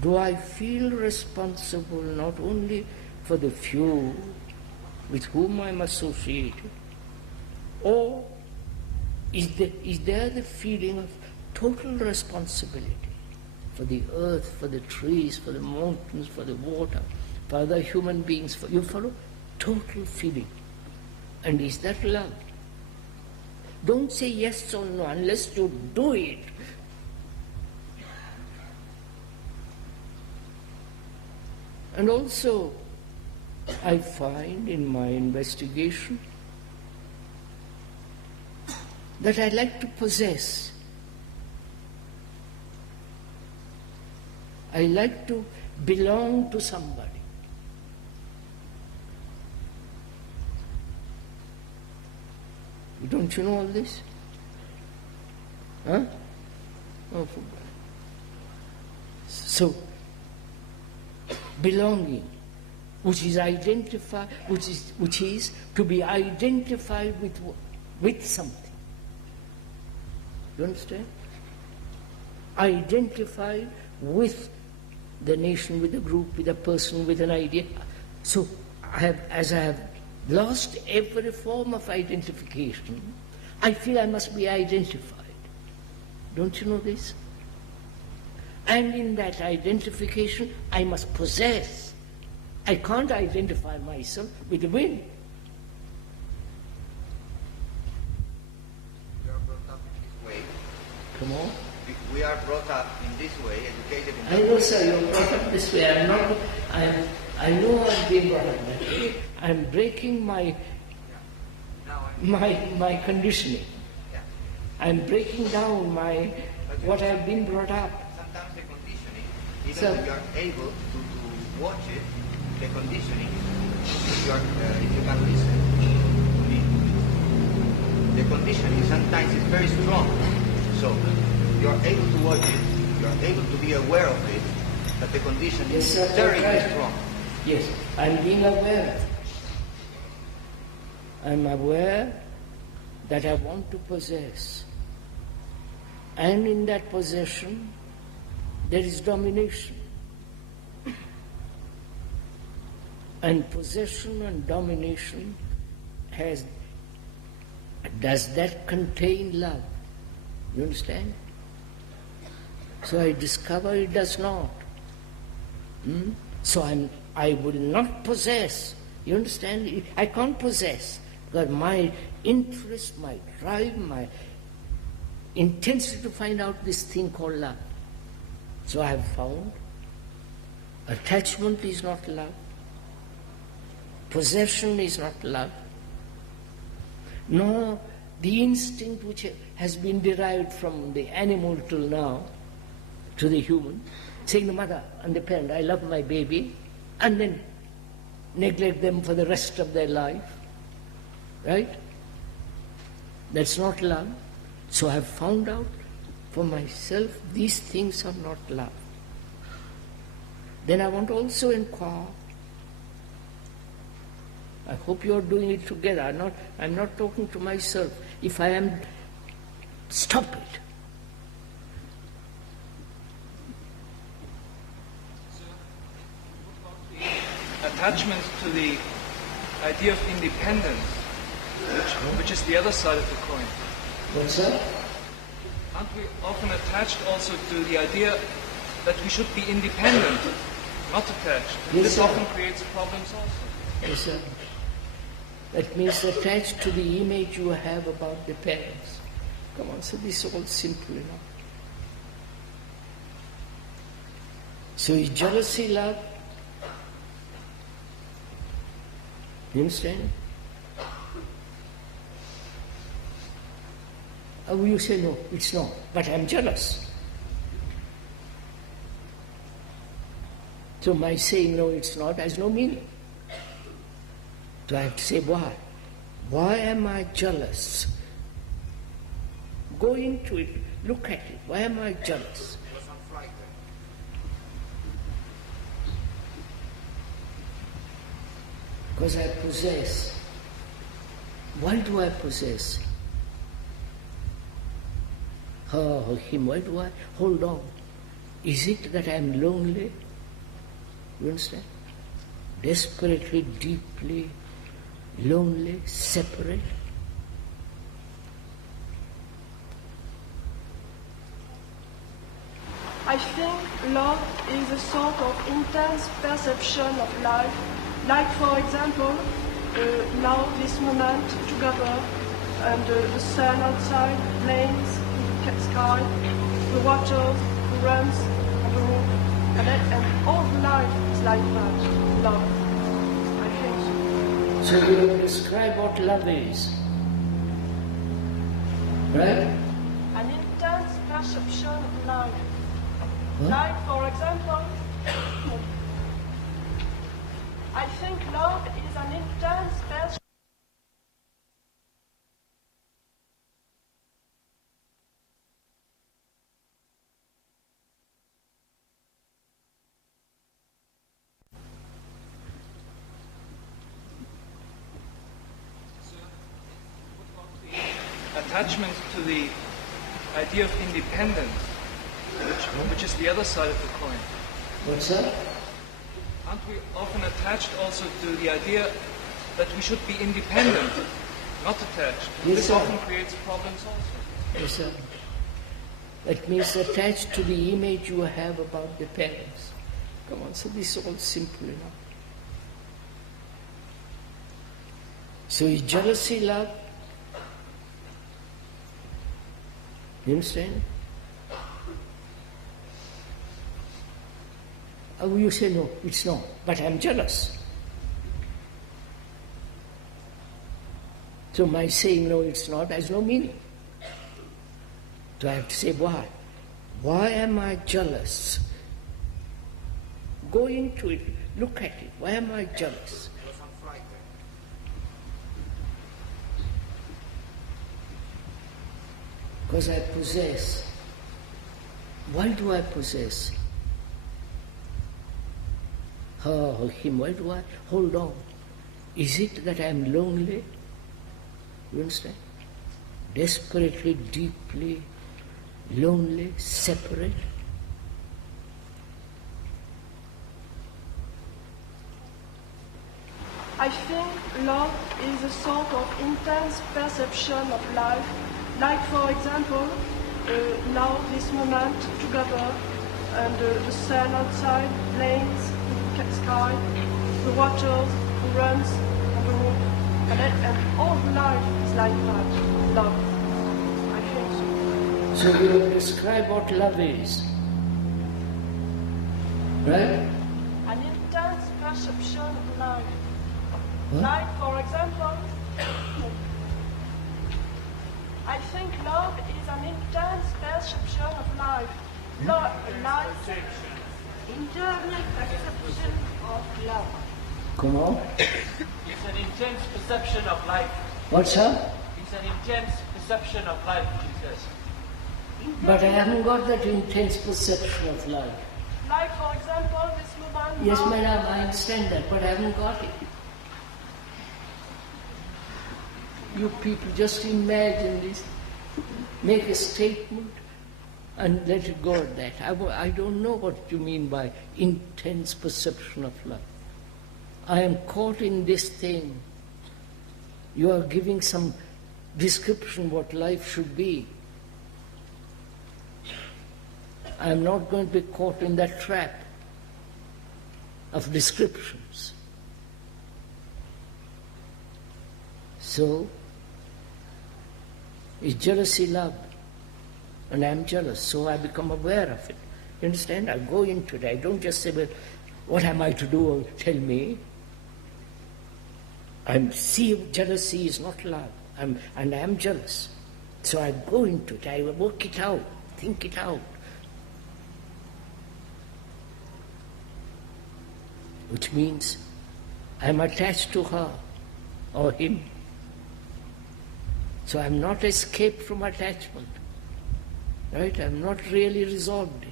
do I feel responsible not only for the few with whom I am associated, or is there the feeling of total responsibility for the earth, for the trees, for the mountains, for the water, for other human beings? You follow? Total feeling. And is that love? Don't say yes or no unless you do it. And also, I find in my investigation that I like to possess. I like to belong to somebody. Don't you know all this? Huh? Oh, so, belonging, which is to be identified with something. You understand? Identified with the nation, with a group, with a person, with an idea. So, as I have lost every form of identification, I feel I must be identified. Don't you know this? And in that identification, I must possess. I can't identify myself with the wind. We are brought up in this way. Come on. We are brought up in this way, educated in I this know, way. sir, you're brought up this way. I know I'm being brought up that way. I'm breaking my conditioning. I'm breaking down what I've been brought up. Sometimes the conditioning, even if you are able to watch it, the conditioning, if you can listen to me, the conditioning sometimes is very strong. So you are able to watch it, you are able to be aware of it, but the conditioning is very, very strong. Yes, I'm being aware. I'm aware that I want to possess. And in that possession, there is domination. And possession and domination does that contain love? You understand? So I discover it does not. So I will not possess. You understand? I can't possess. Because my interest, my drive, my intensity to find out this thing called love. So I have found attachment is not love. Possession is not love. Nor the instinct which has been derived from the animal till now to the human, saying the mother and the parent, I love my baby, and then neglect them for the rest of their life. Right? That's not love. So I have found out for myself these things are not love. Then I want to also inquire. I hope you are doing it together. I'm not talking to myself. If I am, stop it. Attachment to the idea of independence, which is the other side of the coin. What's that? Aren't we often attached also to the idea that we should be independent, not attached? Yes, this sir. often creates problems also. Yes, sir. That means attached to the image you have about the parents. Come on, so this is all simple enough. So is jealousy love? You understand? You say, no, it's not. But I'm jealous. So my saying, no, it's not, has no meaning. So I have to say, why? Why am I jealous? Go into it, look at it. Why am I jealous? Because I possess. Why do I possess her or him? Why do I hold on? Is it that I am lonely? You understand? Desperately, deeply lonely, separate. I think love is a sort of intense perception of life. Like, for example, now this moment together, and the sun outside, planes, the sky, the water, the runs, and the roof, and all life is like that. Love. I think so. So you will describe what love is. Right? An intense perception of life. What? Like, for example, I think love is an intense perception. Attachment to the idea of independence, which is the other side of the coin. What's that? Aren't we often attached also to the idea that we should be independent, not attached? Yes, This sir. often creates problems also. Yes, sir. That means attached to the image you have about the parents. Come on, so this is all simple enough. So is jealousy love? You understand? Oh, you say no, it's not, but I'm jealous. So my saying no, it's not has no meaning. So I have to say why. Why am I jealous? Go into it, look at it. Why am I jealous? Because I possess. Why do I possess her or him? Why do I hold on? Is it that I am lonely? You understand? Desperately, deeply lonely, separate. I think love is a sort of intense perception of life. Like, for example, now this moment together, and the sun outside, planes, the sky, the water, the runs, and the roof, and all life is like that. Love. I think so. So you will describe what love is. Right? An intense perception of life. What? Like, for example, I think love is an intense perception of life. Life. Internal perception of love. Come on. It's an intense perception of life. What's that? It's an intense perception of life, she says. But I haven't got that intense perception of life. Like, for example, this moment. Yes, now- madam, I understand that, but I haven't got it. You people just imagine this, make a statement and let it go at that. I don't know what you mean by intense perception of love. I am caught in this thing. You are giving some description what life should be. I am not going to be caught in that trap of descriptions. So, is jealousy love? And I'm jealous, so I become aware of it. You understand? I go into it. I don't just say, well, what am I to do? Tell me. I see jealousy is not love, and I am jealous. So I go into it. I work it out, think it out. Which means I'm attached to her or him. So I'm not escaped from attachment. Right? I'm not really resolved it.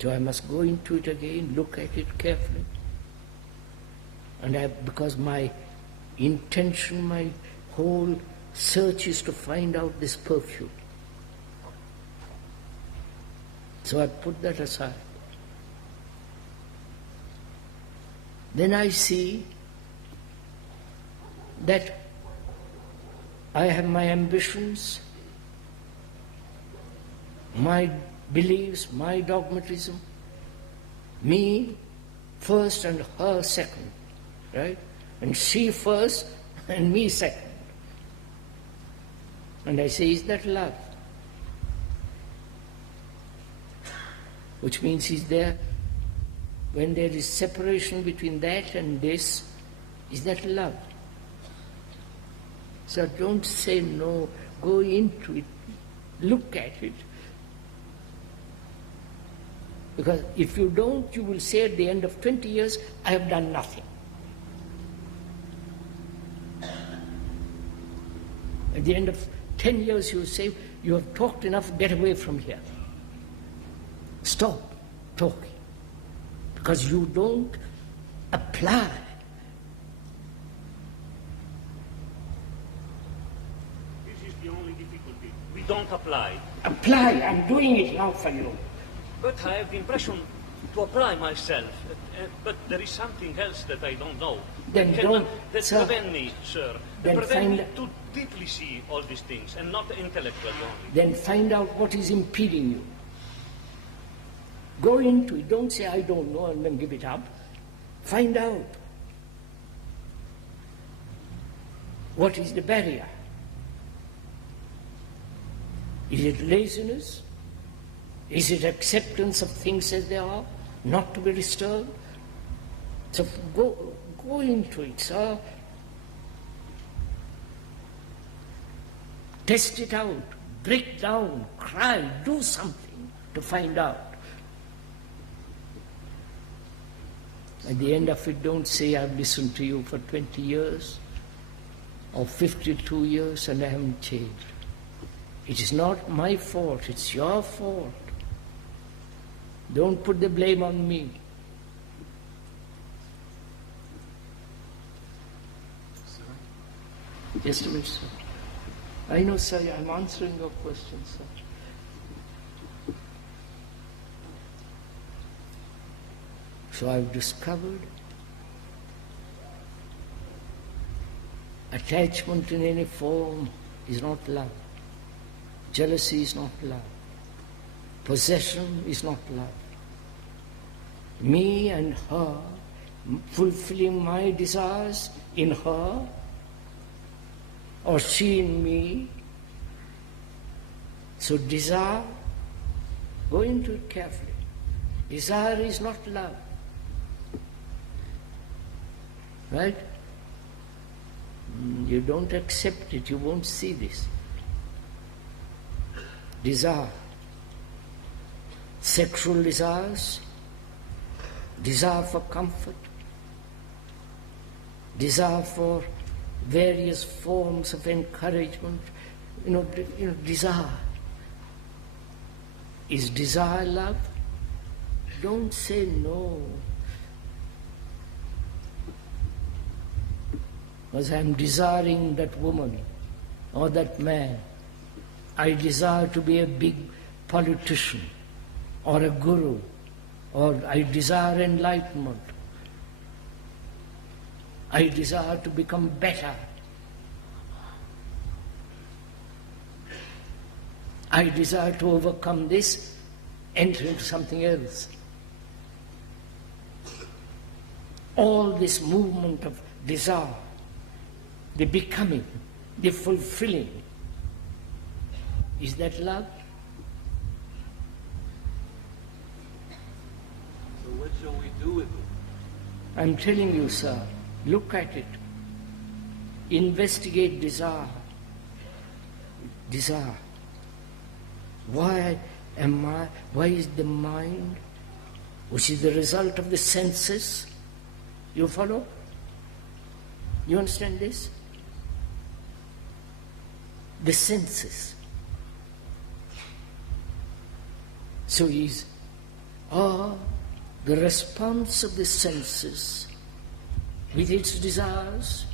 So I must go into it again, look at it carefully. And because my intention, my whole search is to find out this perfume. So I put that aside. Then I see that I have my ambitions, my beliefs, my dogmatism, me first and her second, right? And she first and me second. And I say, is that love? Which means is there, when there is separation between that and this, is that love? So don't say no, go into it, look at it. Because if you don't, you will say at the end of 20 years, I have done nothing. At the end of 10 years, you will say, you have talked enough, get away from here. Stop talking. Because you don't apply. This is the only difficulty. We don't apply. Apply, I'm doing it now for you. But I have the impression to apply myself. But there is something else that I don't know. Then that prevent me, sir. Then prevent me to deeply see all these things and not intellectually only. Then find out what is impeding you. Go into it. Don't say, I don't know, and then give it up. Find out. What is the barrier? Is it laziness? Is it acceptance of things as they are, not to be disturbed? So go into it, sir. Test it out. Break down. Cry. Do something to find out. At the end of it, don't say, I've listened to you for 20 years or 52 years and I haven't changed. It is not my fault, it's your fault. Don't put the blame on me. Just a minute, sir. I know, sir, I'm answering your question, sir. So I've discovered attachment in any form is not love. Jealousy is not love. Possession is not love. Me and her, fulfilling my desires in her, or she in me. So desire, go into it carefully. Desire is not love. Right? You don't accept it, you won't see this. Desire. Sexual desires, desire for comfort, desire for various forms of encouragement, desire. Is desire love? Don't say no. Because I am desiring that woman or that man. I desire to be a big politician or a guru, or I desire enlightenment. I desire to become better. I desire to overcome this, enter into something else. All this movement of desire, the becoming, the fulfilling, is that love? So what shall we do with it? I'm telling you, sir, look at it. Investigate desire. Desire. Why is the mind, which is the result of the senses, you follow? You understand this? the senses. So the response of the senses with its desires,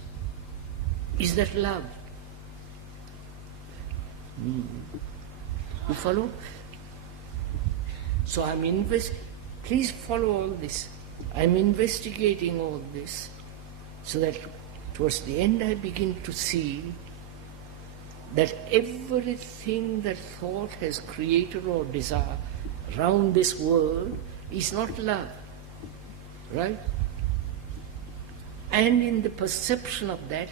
is that love? You follow? So please follow all this. I'm investigating all this so that towards the end I begin to see that everything that thought has created or desire around this world is not love, right? And in the perception of that,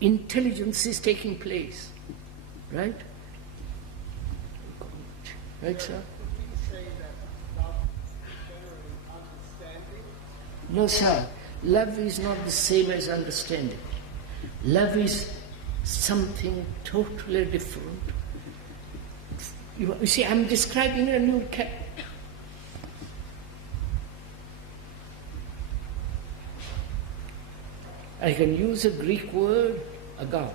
intelligence is taking place, right? Right, sir? No, sir. Love is not the same as understanding. Love is something totally different. You see, I'm describing a new I can use a Greek word, agap,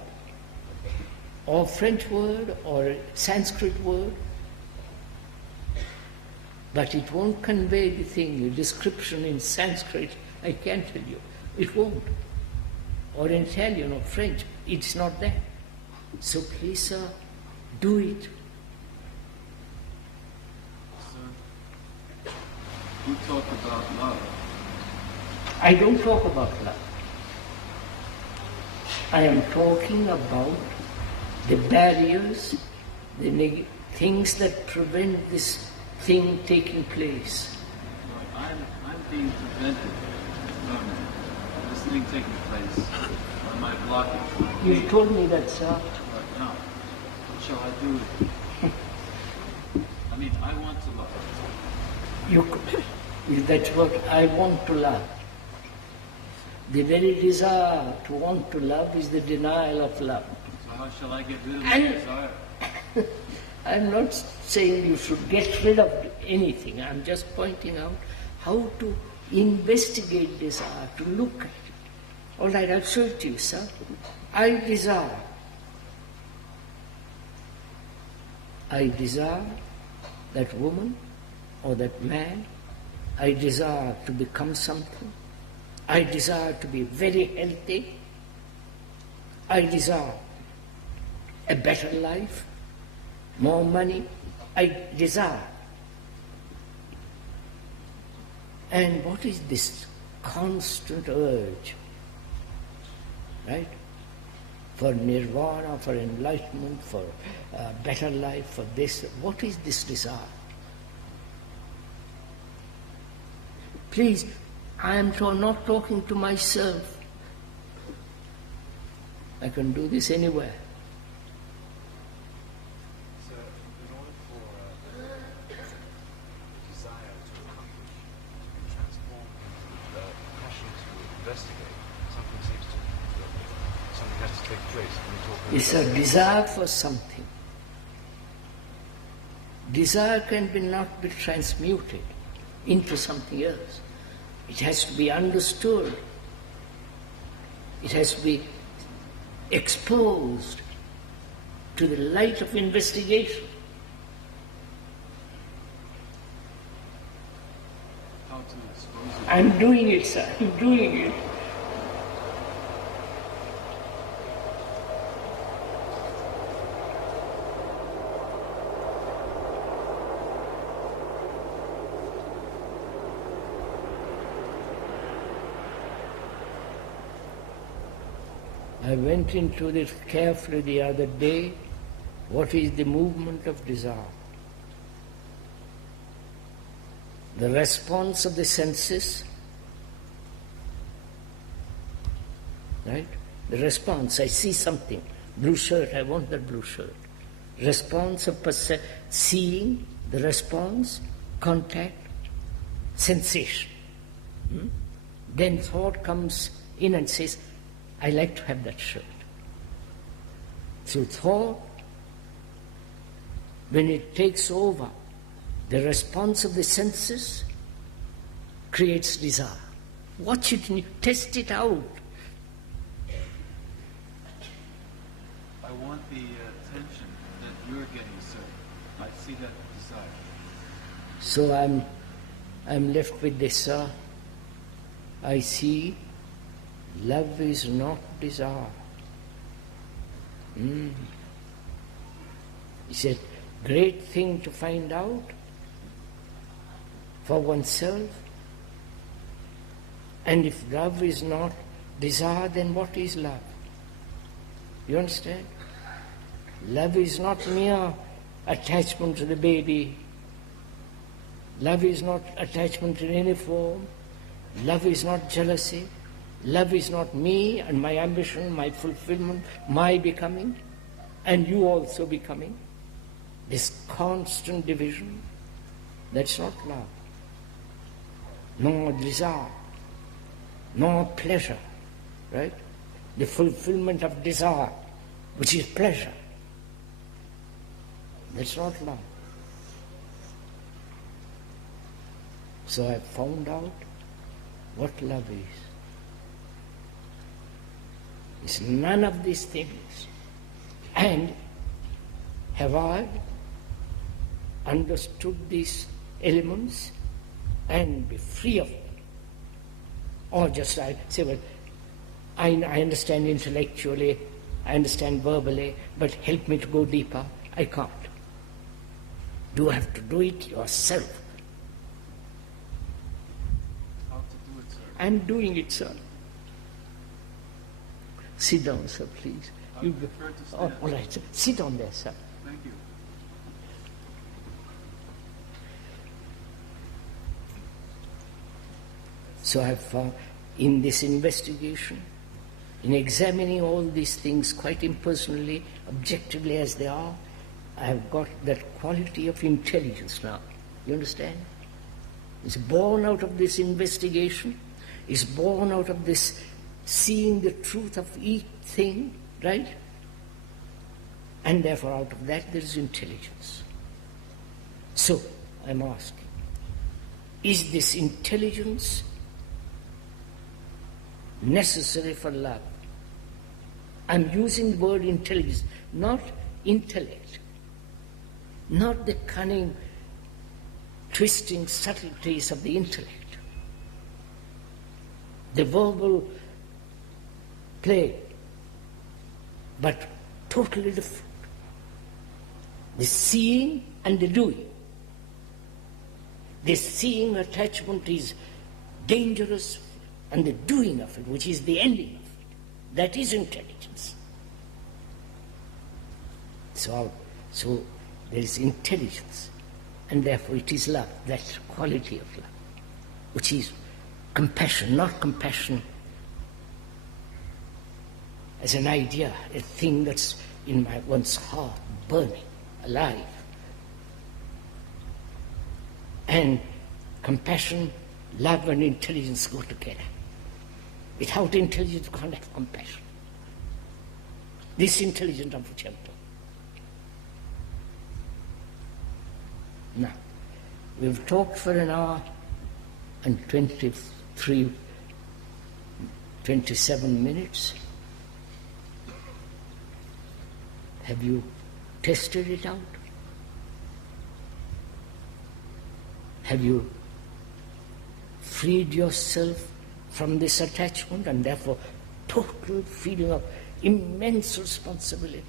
or French word, or a Sanskrit word, but it won't convey the thing. A description in Sanskrit, I can't tell you. It won't. Or in Italian or French, it's not that. So please, sir, do it. Sir, you talk about love. I don't talk about love. I am talking about the barriers, the things that prevent this thing taking place. I'm being prevented from this thing taking place by my blockage. You've told me that, sir. Right now, what shall I do with it? I mean, I want to love. That's what I want to love. The very desire to want to love is the denial of love. So how shall I get rid of the desire? I'm not saying you should get rid of anything. I'm just pointing out how to investigate desire, to look at it. All right, I'll show it to you, sir. I desire that woman or that man. I desire to become something. I desire to be very healthy. I desire a better life, more money. I desire. And what is this constant urge, right? For nirvana, for enlightenment, for a better life, for this. What is this desire? Please, I am not talking to myself. I can do this anywhere. So, in order for desire to accomplish, to be transformed into passion to investigate, something has to take place. It's a desire for something. Desire not be transmuted into something else. It has to be understood. It has to be exposed to the light of investigation. How to expose it? I'm doing it, sir. I'm doing it. I went into this carefully the other day. What is the movement of desire? The response of the senses, right? The response, I see something, blue shirt, I want that blue shirt. Response of seeing, the response, contact, sensation. Then thought comes in and says, I like to have that shirt. So thought, when it takes over, the response of the senses creates desire. Watch it and you test it out. I want the tension that you're getting, sir. I see that desire. So I'm left with this, sir. I see love is not desire. It's a great thing to find out for oneself. And if love is not desire, then what is love? You understand? Love is not mere attachment to the baby. Love is not attachment in any form. Love is not jealousy. Love is not me and my ambition, my fulfillment, my becoming, and you also becoming. This constant division, that's not love. Nor desire, nor pleasure, right? The fulfillment of desire, which is pleasure. That's not love. So I found out what love is. It's none of these things. And have I understood these elements and be free of them? Or just I say, well, I understand intellectually, I understand verbally, but help me to go deeper. I can't. You have to do it yourself. How to do it, sir? I'm doing it, sir. Sit down, sir, please. I prefer to stand. All right, sir. Sit down there, sir. Thank you. So I have found in this investigation, in examining all these things quite impersonally, objectively as they are, I have got that quality of intelligence now. You understand? It's born out of this investigation, it's born out of this seeing the truth of each thing, right? And therefore out of that there is intelligence. So, I'm asking, is this intelligence necessary for love? I'm using the word intelligence, not intellect, not the cunning, twisting subtleties of the intellect, the verbal play, but totally different. The seeing and the doing. The seeing attachment is dangerous, and the doing of it, which is the ending of it, that is intelligence. So there is intelligence, and therefore it is love, that quality of love, which is compassion, not compassion as an idea, a thing that's in one's heart, burning, alive. And compassion, love and intelligence go together. Without intelligence you can't have compassion. This intelligence of Champa. Now, we've talked for an hour and 27 minutes. Have you tested it out? Have you freed yourself from this attachment and therefore total feeling of immense responsibility?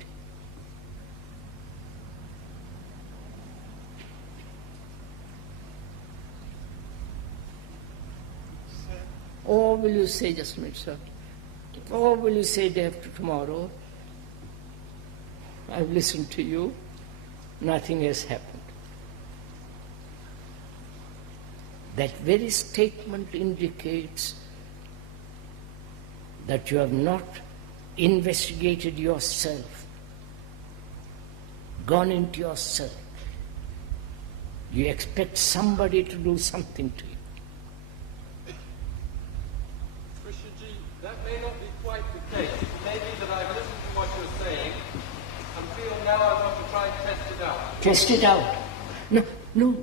Or will you say, just a minute, sir, or will you say day after tomorrow, I've listened to you, nothing has happened? That very statement indicates that you have not investigated yourself, gone into yourself. You expect somebody to do something to you. That may not be quite the case. It may be that I've listened to what you're saying and feel now I want to try and test it out. Test it out. No.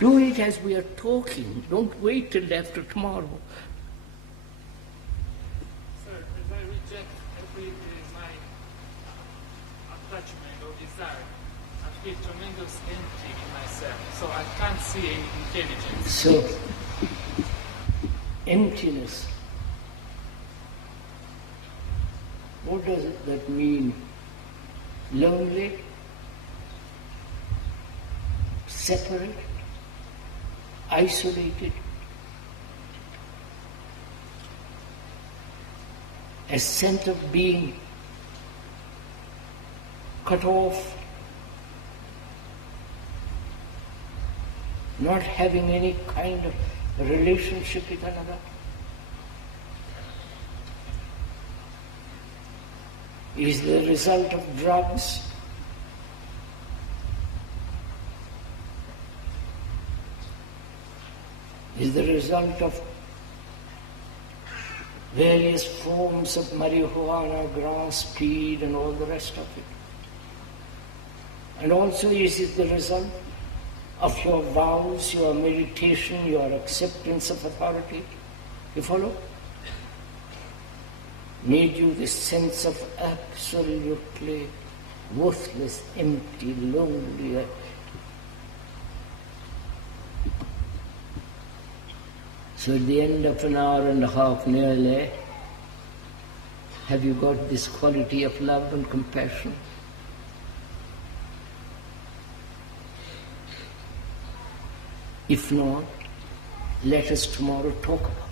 Do it as we are talking. Don't wait till after tomorrow. Sir, as I reject every attachment or desire, I feel tremendous empty in myself. So I can't see any intelligence. So, emptiness. What does that mean? Lonely? Separate? Isolated? A sense of being cut off, not having any kind of relationship with another. Is the result of drugs. Is the result of various forms of marijuana, grass, speed, and all the rest of it. And also is it the result of your vows, your meditation, your acceptance of authority? You follow? Made you this sense of absolutely worthless, empty, lonely. So at the end of an hour and a half nearly, have you got this quality of love and compassion? If not, let us tomorrow talk about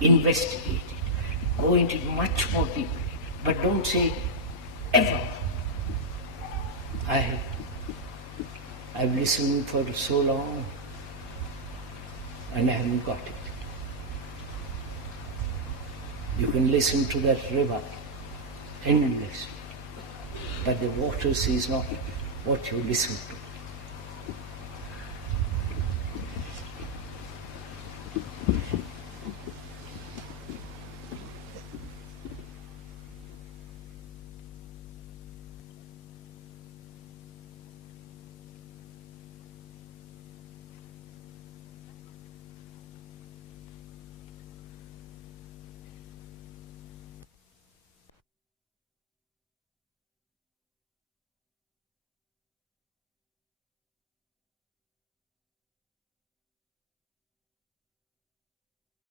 it, investigate it, go into it much more deeply. But don't say, ever. I've listened for so long, and I haven't got it. You can listen to that river endlessly, but the waters is not what you listen to.